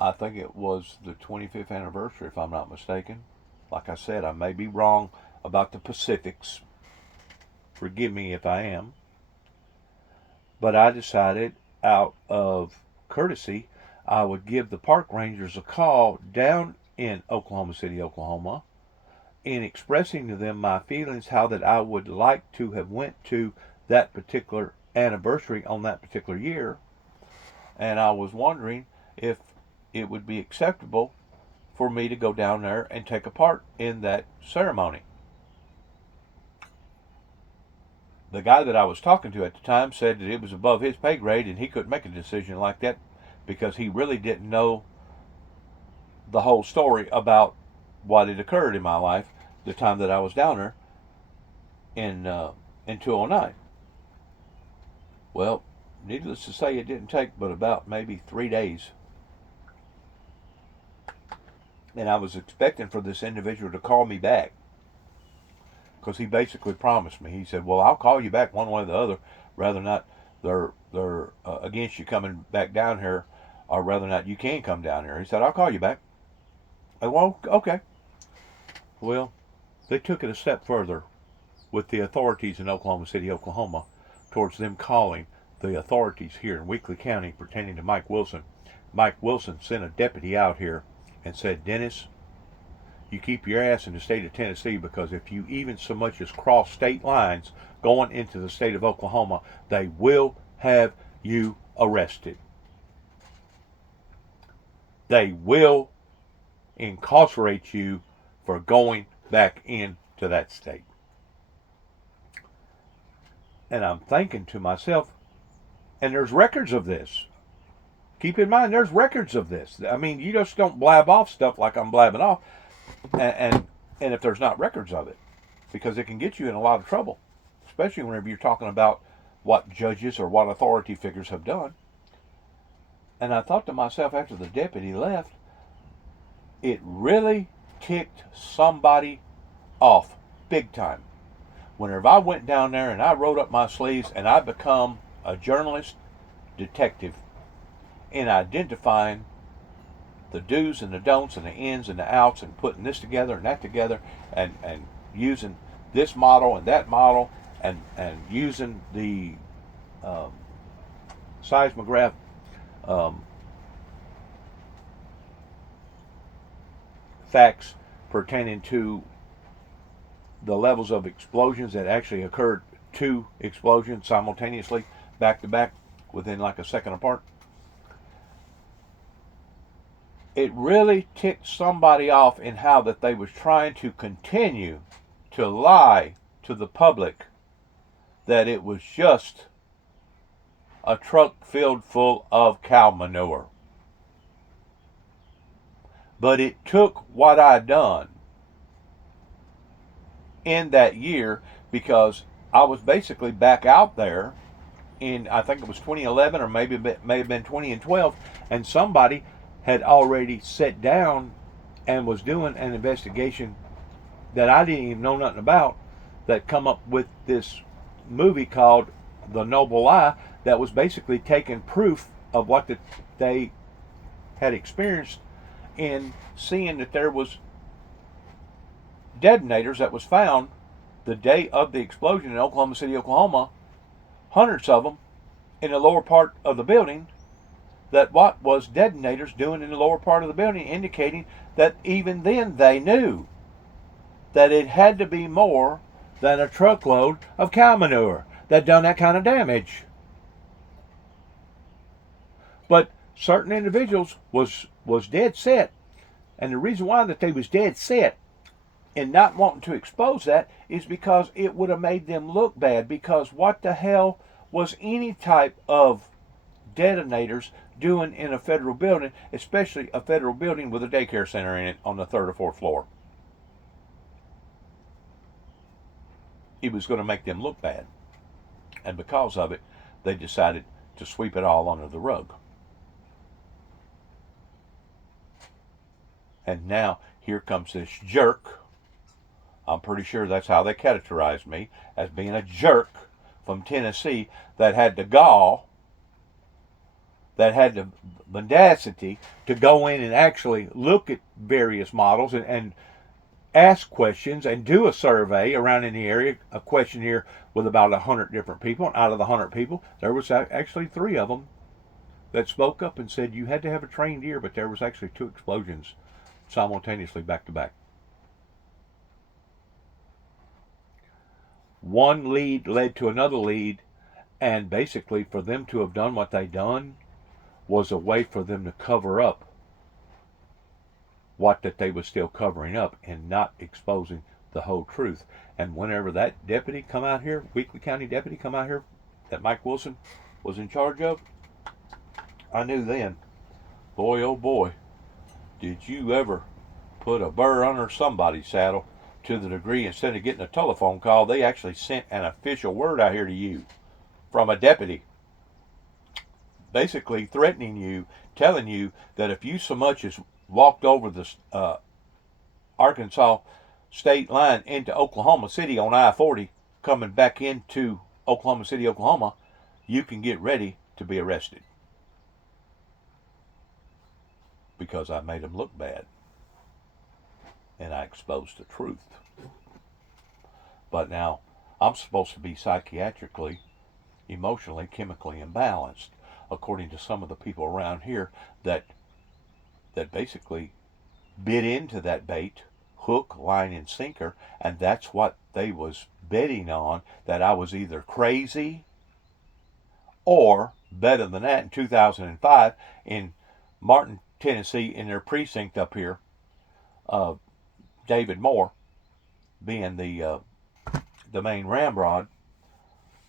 I think it was the 25th anniversary, if I'm not mistaken. Like I said, I may be wrong about the specifics. Forgive me if I am. But I decided, out of courtesy, I would give the park rangers a call down in Oklahoma City, Oklahoma, in expressing to them my feelings, how that I would like to have went to that particular anniversary on that particular year. And I was wondering if it would be acceptable for me to go down there and take a part in that ceremony. The guy that I was talking to at the time said that it was above his pay grade and he couldn't make a decision like that, because he really didn't know the whole story about what had occurred in my life the time that I was down there in 2009. Well, needless to say, it didn't take but about maybe 3 days. And I was expecting for this individual to call me back, because he basically promised me. He said, "Well, I'll call you back one way or the other, rather not they're against you coming back down here, or rather not you can come down here." He said, "I'll call you back." Well, okay. Well, they took it a step further with the authorities in Oklahoma City, Oklahoma, towards them calling the authorities here in Weakley County pertaining to Mike Wilson. Mike Wilson sent a deputy out here and said, "Dennis, you keep your ass in the state of Tennessee, because if you even so much as cross state lines going into the state of Oklahoma, they will have you arrested. They will incarcerate you for going back into that state." And I'm thinking to myself, and there's records of this. Keep in mind, there's records of this. I mean, you just don't blab off stuff like I'm blabbing off, and if there's not records of it, because it can get you in a lot of trouble, especially whenever you're talking about what judges or what authority figures have done. And I thought to myself after the deputy left, it really ticked somebody off big time. Whenever I went down there and I rolled up my sleeves and I become a journalist detective in identifying the do's and the don'ts and the ins and the outs, and putting this together and that together, and using this model and that model, and using the seismograph facts pertaining to the levels of explosions that actually occurred, 2 explosions simultaneously, back to back, within like a second apart. It really ticked somebody off in how that they was trying to continue to lie to the public that it was just a truck filled full of cow manure. But it took what I done in that year, because I was basically back out there in, I think it was 2011, or maybe it may have been 2012, and somebody had already sat down and was doing an investigation that I didn't even know nothing about, that come up with this movie called The Noble Lie, that was basically taking proof of what they had experienced in seeing that there was detonators that was found the day of the explosion in Oklahoma City, Oklahoma, hundreds of them in the lower part of the building, that what was detonators doing in the lower part of the building, indicating that even then they knew that it had to be more than a truckload of cow manure that done that kind of damage. But certain individuals was dead set, and the reason why that they was dead set in not wanting to expose that is because it would have made them look bad, because what the hell was any type of detonators doing in a federal building, especially a federal building with a daycare center in it on the 3rd or 4th floor? It was going to make them look bad, and because of it, they decided to sweep it all under the rug. And now here comes this jerk. I'm pretty sure that's how they categorized me, as being a jerk from Tennessee, that had the gall, that had the mendacity to go in and actually look at various models and ask questions and do a survey around in the area, a questionnaire with about 100 different people. And out of the 100 people, there was actually 3 of them that spoke up and said you had to have a trained ear, but there was actually 2 explosions simultaneously back to back. One lead led to another lead, and basically for them to have done what they done was a way for them to cover up what that they was still covering up and not exposing the whole truth. And whenever that deputy come out here, Weakley County deputy come out here, that Mike Wilson was in charge of, I knew then, boy oh boy, did you ever put a burr under somebody's saddle, to the degree instead of getting a telephone call, they actually sent an official word out here to you from a deputy. basically threatening you, telling you that if you so much as walked over the Arkansas state line into Oklahoma City on I-40, coming back into Oklahoma City, Oklahoma, you can get ready to be arrested. Because I made them look bad. And I exposed the truth. But now, I'm supposed to be psychiatrically, emotionally, chemically imbalanced, according to some of the people around here that basically bit into that bait, hook, line, and sinker, and that's what they was betting on, that I was either crazy or, better than that, in 2005 in Martin, Tennessee, in their precinct up here, David Moore, being the main ramrod,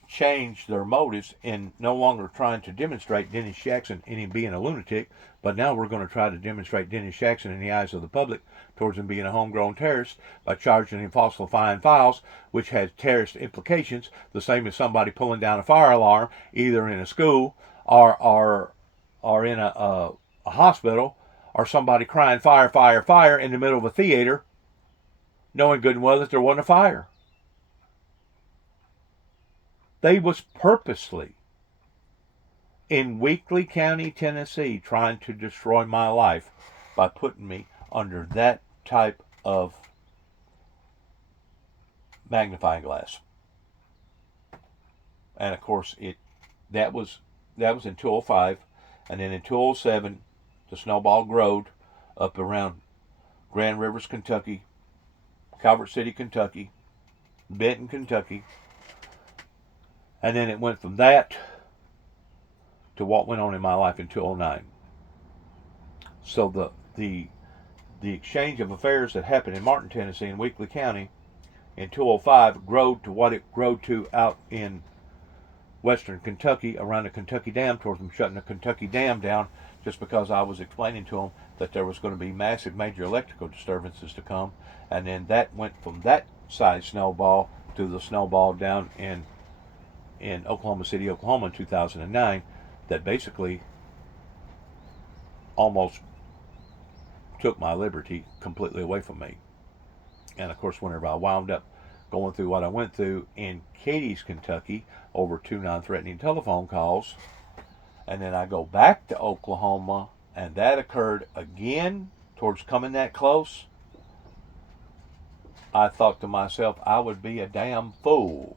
changed their motives in no longer trying to demonstrate Dennis Jackson in him being a lunatic, but now we're going to try to demonstrate Dennis Jackson in the eyes of the public towards him being a homegrown terrorist by charging him falsifying files, which has terrorist implications, the same as somebody pulling down a fire alarm, either in a school or in a hospital, or somebody crying fire, fire, fire in the middle of a theater, knowing good and well that there wasn't a fire. They was purposely in Weakley County, Tennessee, trying to destroy my life by putting me under that type of magnifying glass. And of course, that was in 2005, and then in 2007, the snowball growed up around Grand Rivers, Kentucky, Calvert City, Kentucky, Benton, Kentucky, and then it went from that to what went on in my life in 2009. So the exchange of affairs that happened in Martin, Tennessee, in Weakley County in 2005 growed to what it growed to out in western Kentucky, around the Kentucky Dam, towards them shutting the Kentucky Dam down, just because I was explaining to them that there was going to be massive major electrical disturbances to come. And then that went from that size snowball to the snowball down in Oklahoma City, Oklahoma in 2009, that basically almost took my liberty completely away from me. And of course, whenever I wound up going through what I went through in Cadiz, Kentucky, over 2 non-threatening telephone calls, and then I go back to Oklahoma, and that occurred again towards coming that close, I thought to myself, I would be a damn fool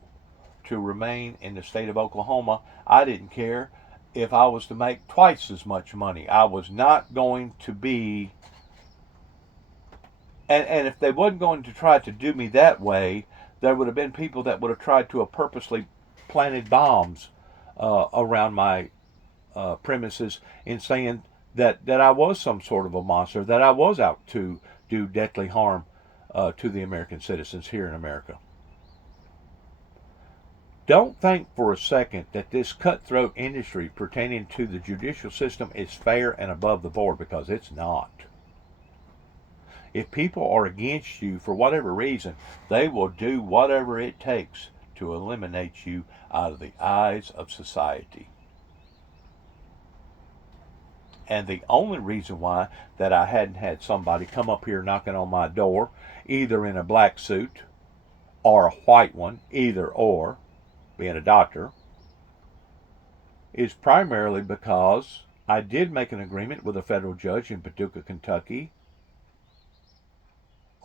to remain in the state of Oklahoma. I didn't care if I was to make twice as much money. I was not going to be, and if they wasn't going to try to do me that way, there would have been people that would have tried to have purposely planted bombs around my premises in saying that I was some sort of a monster, that I was out to do deadly harm to the American citizens here in America. Don't think for a second that this cutthroat industry pertaining to the judicial system is fair and above the board, because it's not. If people are against you for whatever reason, they will do whatever it takes to eliminate you out of the eyes of society. And the only reason why that I hadn't had somebody come up here knocking on my door, either in a black suit or a white one, either or, being a doctor, is primarily because I did make an agreement with a federal judge in Paducah, Kentucky,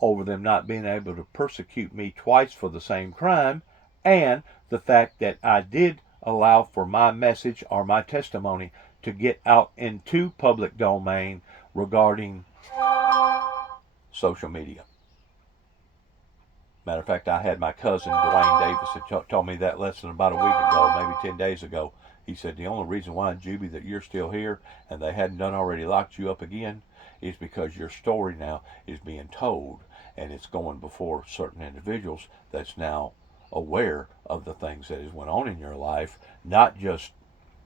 over them not being able to persecute me twice for the same crime, and the fact that I did allow for my message or my testimony to get out into public domain regarding social media. Matter of fact, I had my cousin, Dwayne Davis, that told me that less than about a week ago, maybe 10 days ago. He said, the only reason why, Juby, that you're still here and they hadn't done already locked you up again is because your story now is being told, and it's going before certain individuals that's now aware of the things that has went on in your life, not just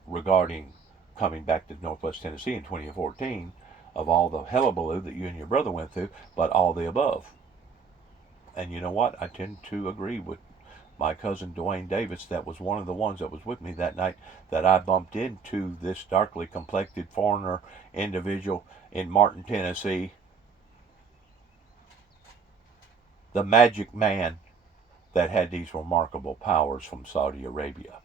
regarding coming back to Northwest Tennessee in 2014, of all the hullabaloo that you and your brother went through, but all the above. And you know what? I tend to agree with my cousin Dwayne Davis, that was one of the ones that was with me that night, that I bumped into this darkly complected foreigner individual in Martin, Tennessee, the magic man that had these remarkable powers from Saudi Arabia.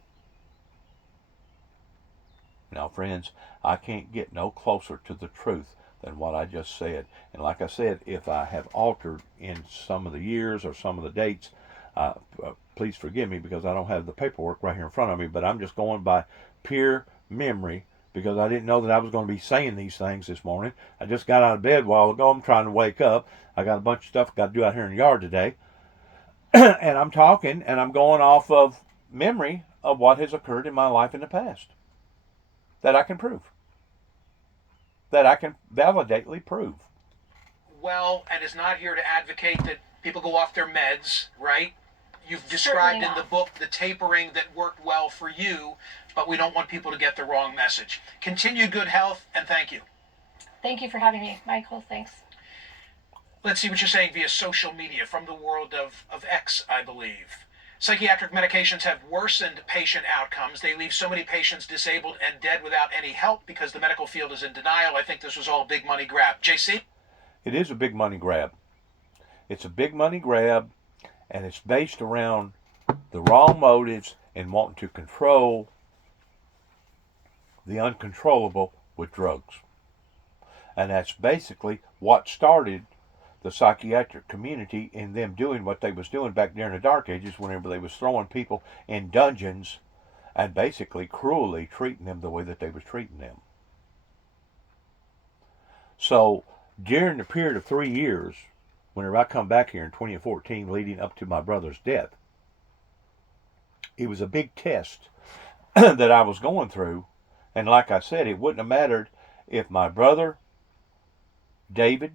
Now, friends, I can't get no closer to the truth than what I just said. And like I said, if I have altered in some of the years or some of the dates, please forgive me, because I don't have the paperwork right here in front of me, but I'm just going by pure memory, because I didn't know that I was going to be saying these things this morning. I just got out of bed a while ago. I'm trying to wake up. I got a bunch of stuff I got to do out here in the yard today. And I'm talking, and I'm going off of memory of what has occurred in my life in the past that I can prove, that I can validately prove. Well, and is not here to advocate that people go off their meds, right? You've described in the book the tapering that worked well for you, but we don't want people to get the wrong message. Continued good health, and thank you. Thank you for having me, Michael. Thanks. Let's see what you're saying via social media from the world of X, I believe. Psychiatric medications have worsened patient outcomes. They leave so many patients disabled and dead without any help because the medical field is in denial. I think this was all a big money grab. JC? It is a big money grab. It's a big money grab, and it's based around the wrong motives and wanting to control the uncontrollable with drugs. And that's basically what started the psychiatric community in them doing what they was doing back during the Dark Ages, whenever they was throwing people in dungeons and basically cruelly treating them the way that they was treating them. So during the period of 3 years, whenever I come back here in 2014 leading up to my brother's death, it was a big test that I was going through. And like I said, it wouldn't have mattered if my brother David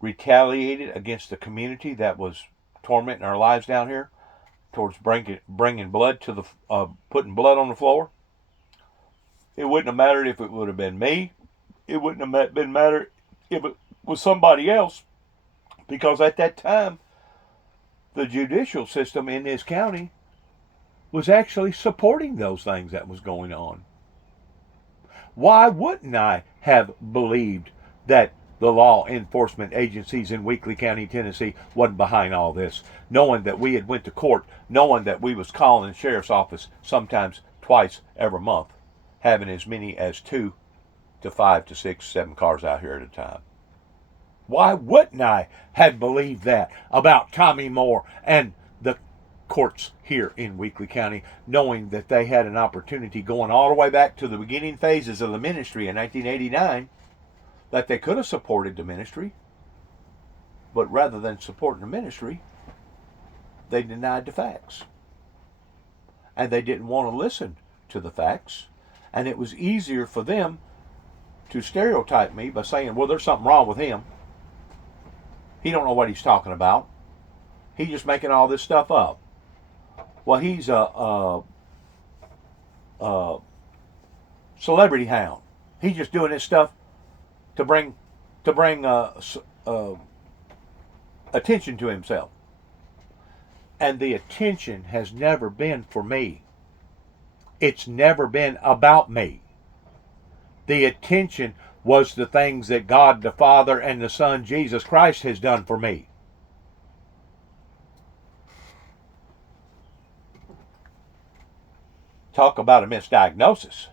retaliated against the community that was tormenting our lives down here towards bringing blood to the putting blood on the floor. It wouldn't have mattered if it would have been me. It wouldn't have been mattered if it was somebody else, because at that time the judicial system in this county was actually supporting those things that was going on. Why wouldn't I have believed that the law enforcement agencies in Weakley County, Tennessee wasn't behind all this, knowing that we had went to court, knowing that we was calling the sheriff's office sometimes twice every month, having as many as 2 to 5 to 6, 7 cars out here at a time? Why wouldn't I have believed that about Tommy Moore and the courts here in Weakley County, knowing that they had an opportunity going all the way back to the beginning phases of the ministry in 1989, that they could have supported the ministry, but rather than supporting the ministry, they denied the facts. And they didn't want to listen to the facts. And it was easier for them to stereotype me by saying, well, there's something wrong with him. He don't know what he's talking about. He's just making all this stuff up. Well, he's a celebrity hound. He's just doing this stuff to bring attention to himself. And the attention has never been for me. It's never been about me. The attention was the things that God the Father and the Son Jesus Christ has done for me. Talk about a misdiagnosis.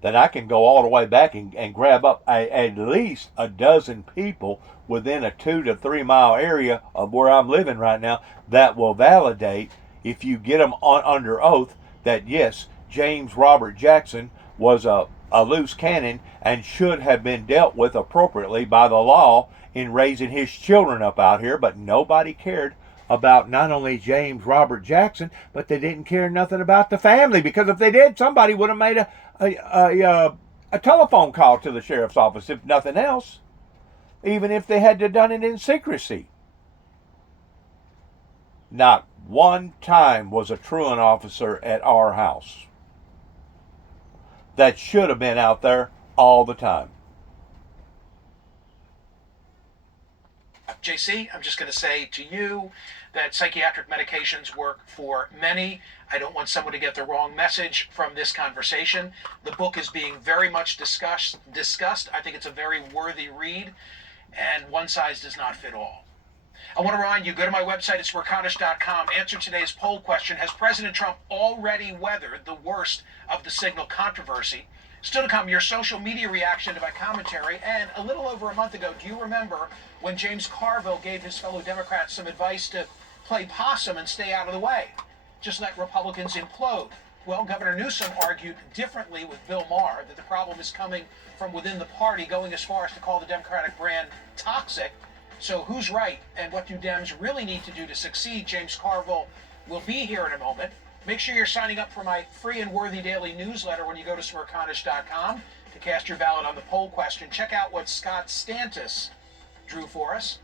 That I can go all the way back and grab up at least a dozen people within a 2 to 3 mile area of where I'm living right now that will validate, if you get them under oath, that yes, James Robert Jackson was a loose cannon and should have been dealt with appropriately by the law in raising his children up out here. But nobody cared about not only James Robert Jackson, but they didn't care nothing about the family, because if they did, somebody would have made a telephone call to the sheriff's office, if nothing else, even if they had to done it in secrecy. Not one time was a truant officer at our house. That should have been out there all the time. JC, I'm just going to say to you that psychiatric medications work for many. I don't want someone to get the wrong message from this conversation. The book is being very much discussed. I think it's a very worthy read, and one size does not fit all. I want to remind you, go to my website, it's mercadish.com. Answer today's poll question. Has President Trump already weathered the worst of the signal controversy? Still to come, your social media reaction to my commentary. And a little over a month ago, do you remember when James Carville gave his fellow Democrats some advice to play possum and stay out of the way? Just let Republicans implode. Well, Governor Newsom argued differently with Bill Maher, that the problem is coming from within the party, going as far as to call the Democratic brand toxic. So who's right, and what do Dems really need to do to succeed? James Carville will be here in a moment. Make sure you're signing up for my free and worthy daily newsletter when you go to smirconish.com to cast your ballot on the poll question. Check out what Scott Stantis drew for us.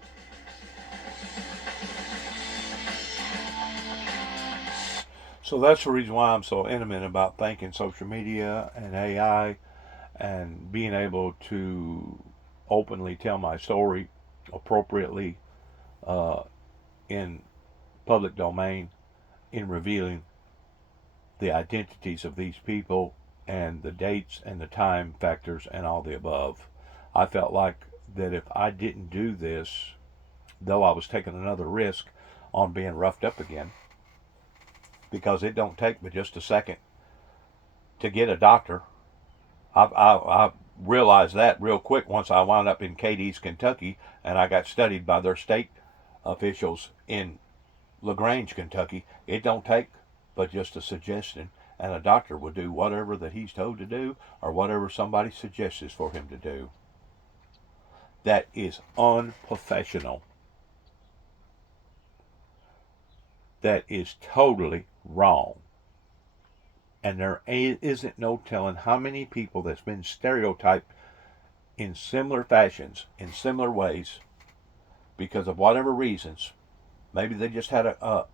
So that's the reason why I'm so intimate about thanking social media and AI and being able to openly tell my story appropriately in public domain, in revealing the identities of these people and the dates and the time factors and all the above. I felt like that if I didn't do this, though I was taking another risk on being roughed up again, because it don't take but just a second to get a doctor. I realized that real quick once I wound up in Cadiz, Kentucky, and I got studied by their state officials in LaGrange, Kentucky. It don't take but just a suggestion, and a doctor will do whatever that he's told to do or whatever somebody suggests for him to do. That is unprofessional. That is totally wrong. And there isn't no telling how many people that's been stereotyped in similar fashions, in similar ways, because of whatever reasons. Maybe they just had a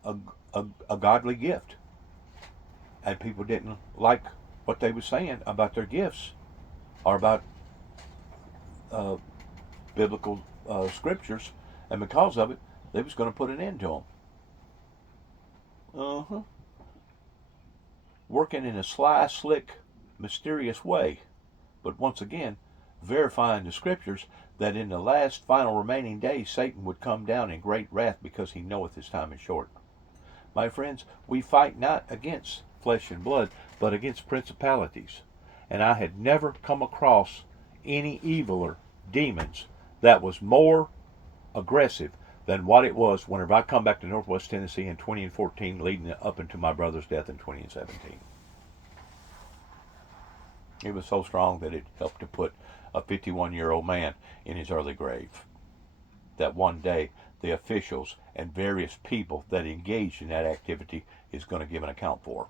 godly gift, and people didn't like what they were saying about their gifts or about biblical scriptures, and because of it, they was going to put an end to them. Working in a sly, slick, mysterious way, but once again, verifying the scriptures that in the last final remaining days Satan would come down in great wrath because he knoweth his time is short. My friends, we fight not against flesh and blood, but against principalities. And I had never come across any eviler demons that was more aggressive than what it was whenever I come back to Northwest Tennessee in 2014, leading up into my brother's death in 2017. It was so strong that it helped to put a 51-year-old man in his early grave. That one day, the officials and various people that engaged in that activity is going to give an account for.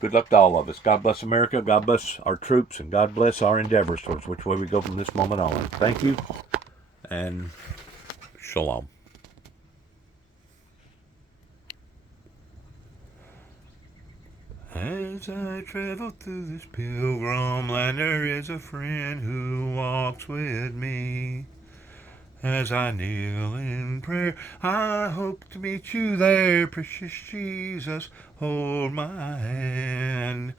Good luck to all of us. God bless America, God bless our troops, and God bless our endeavors towards which way we go from this moment on. Thank you, and shalom. As I travel through this pilgrim land, there is a friend who walks with me. As I kneel in prayer, I hope to meet you there, precious Jesus, hold my hand.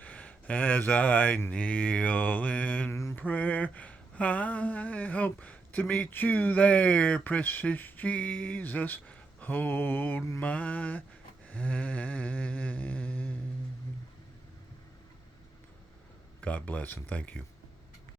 As I kneel in prayer, I hope to meet you there, precious Jesus, hold my hand. God bless and thank you.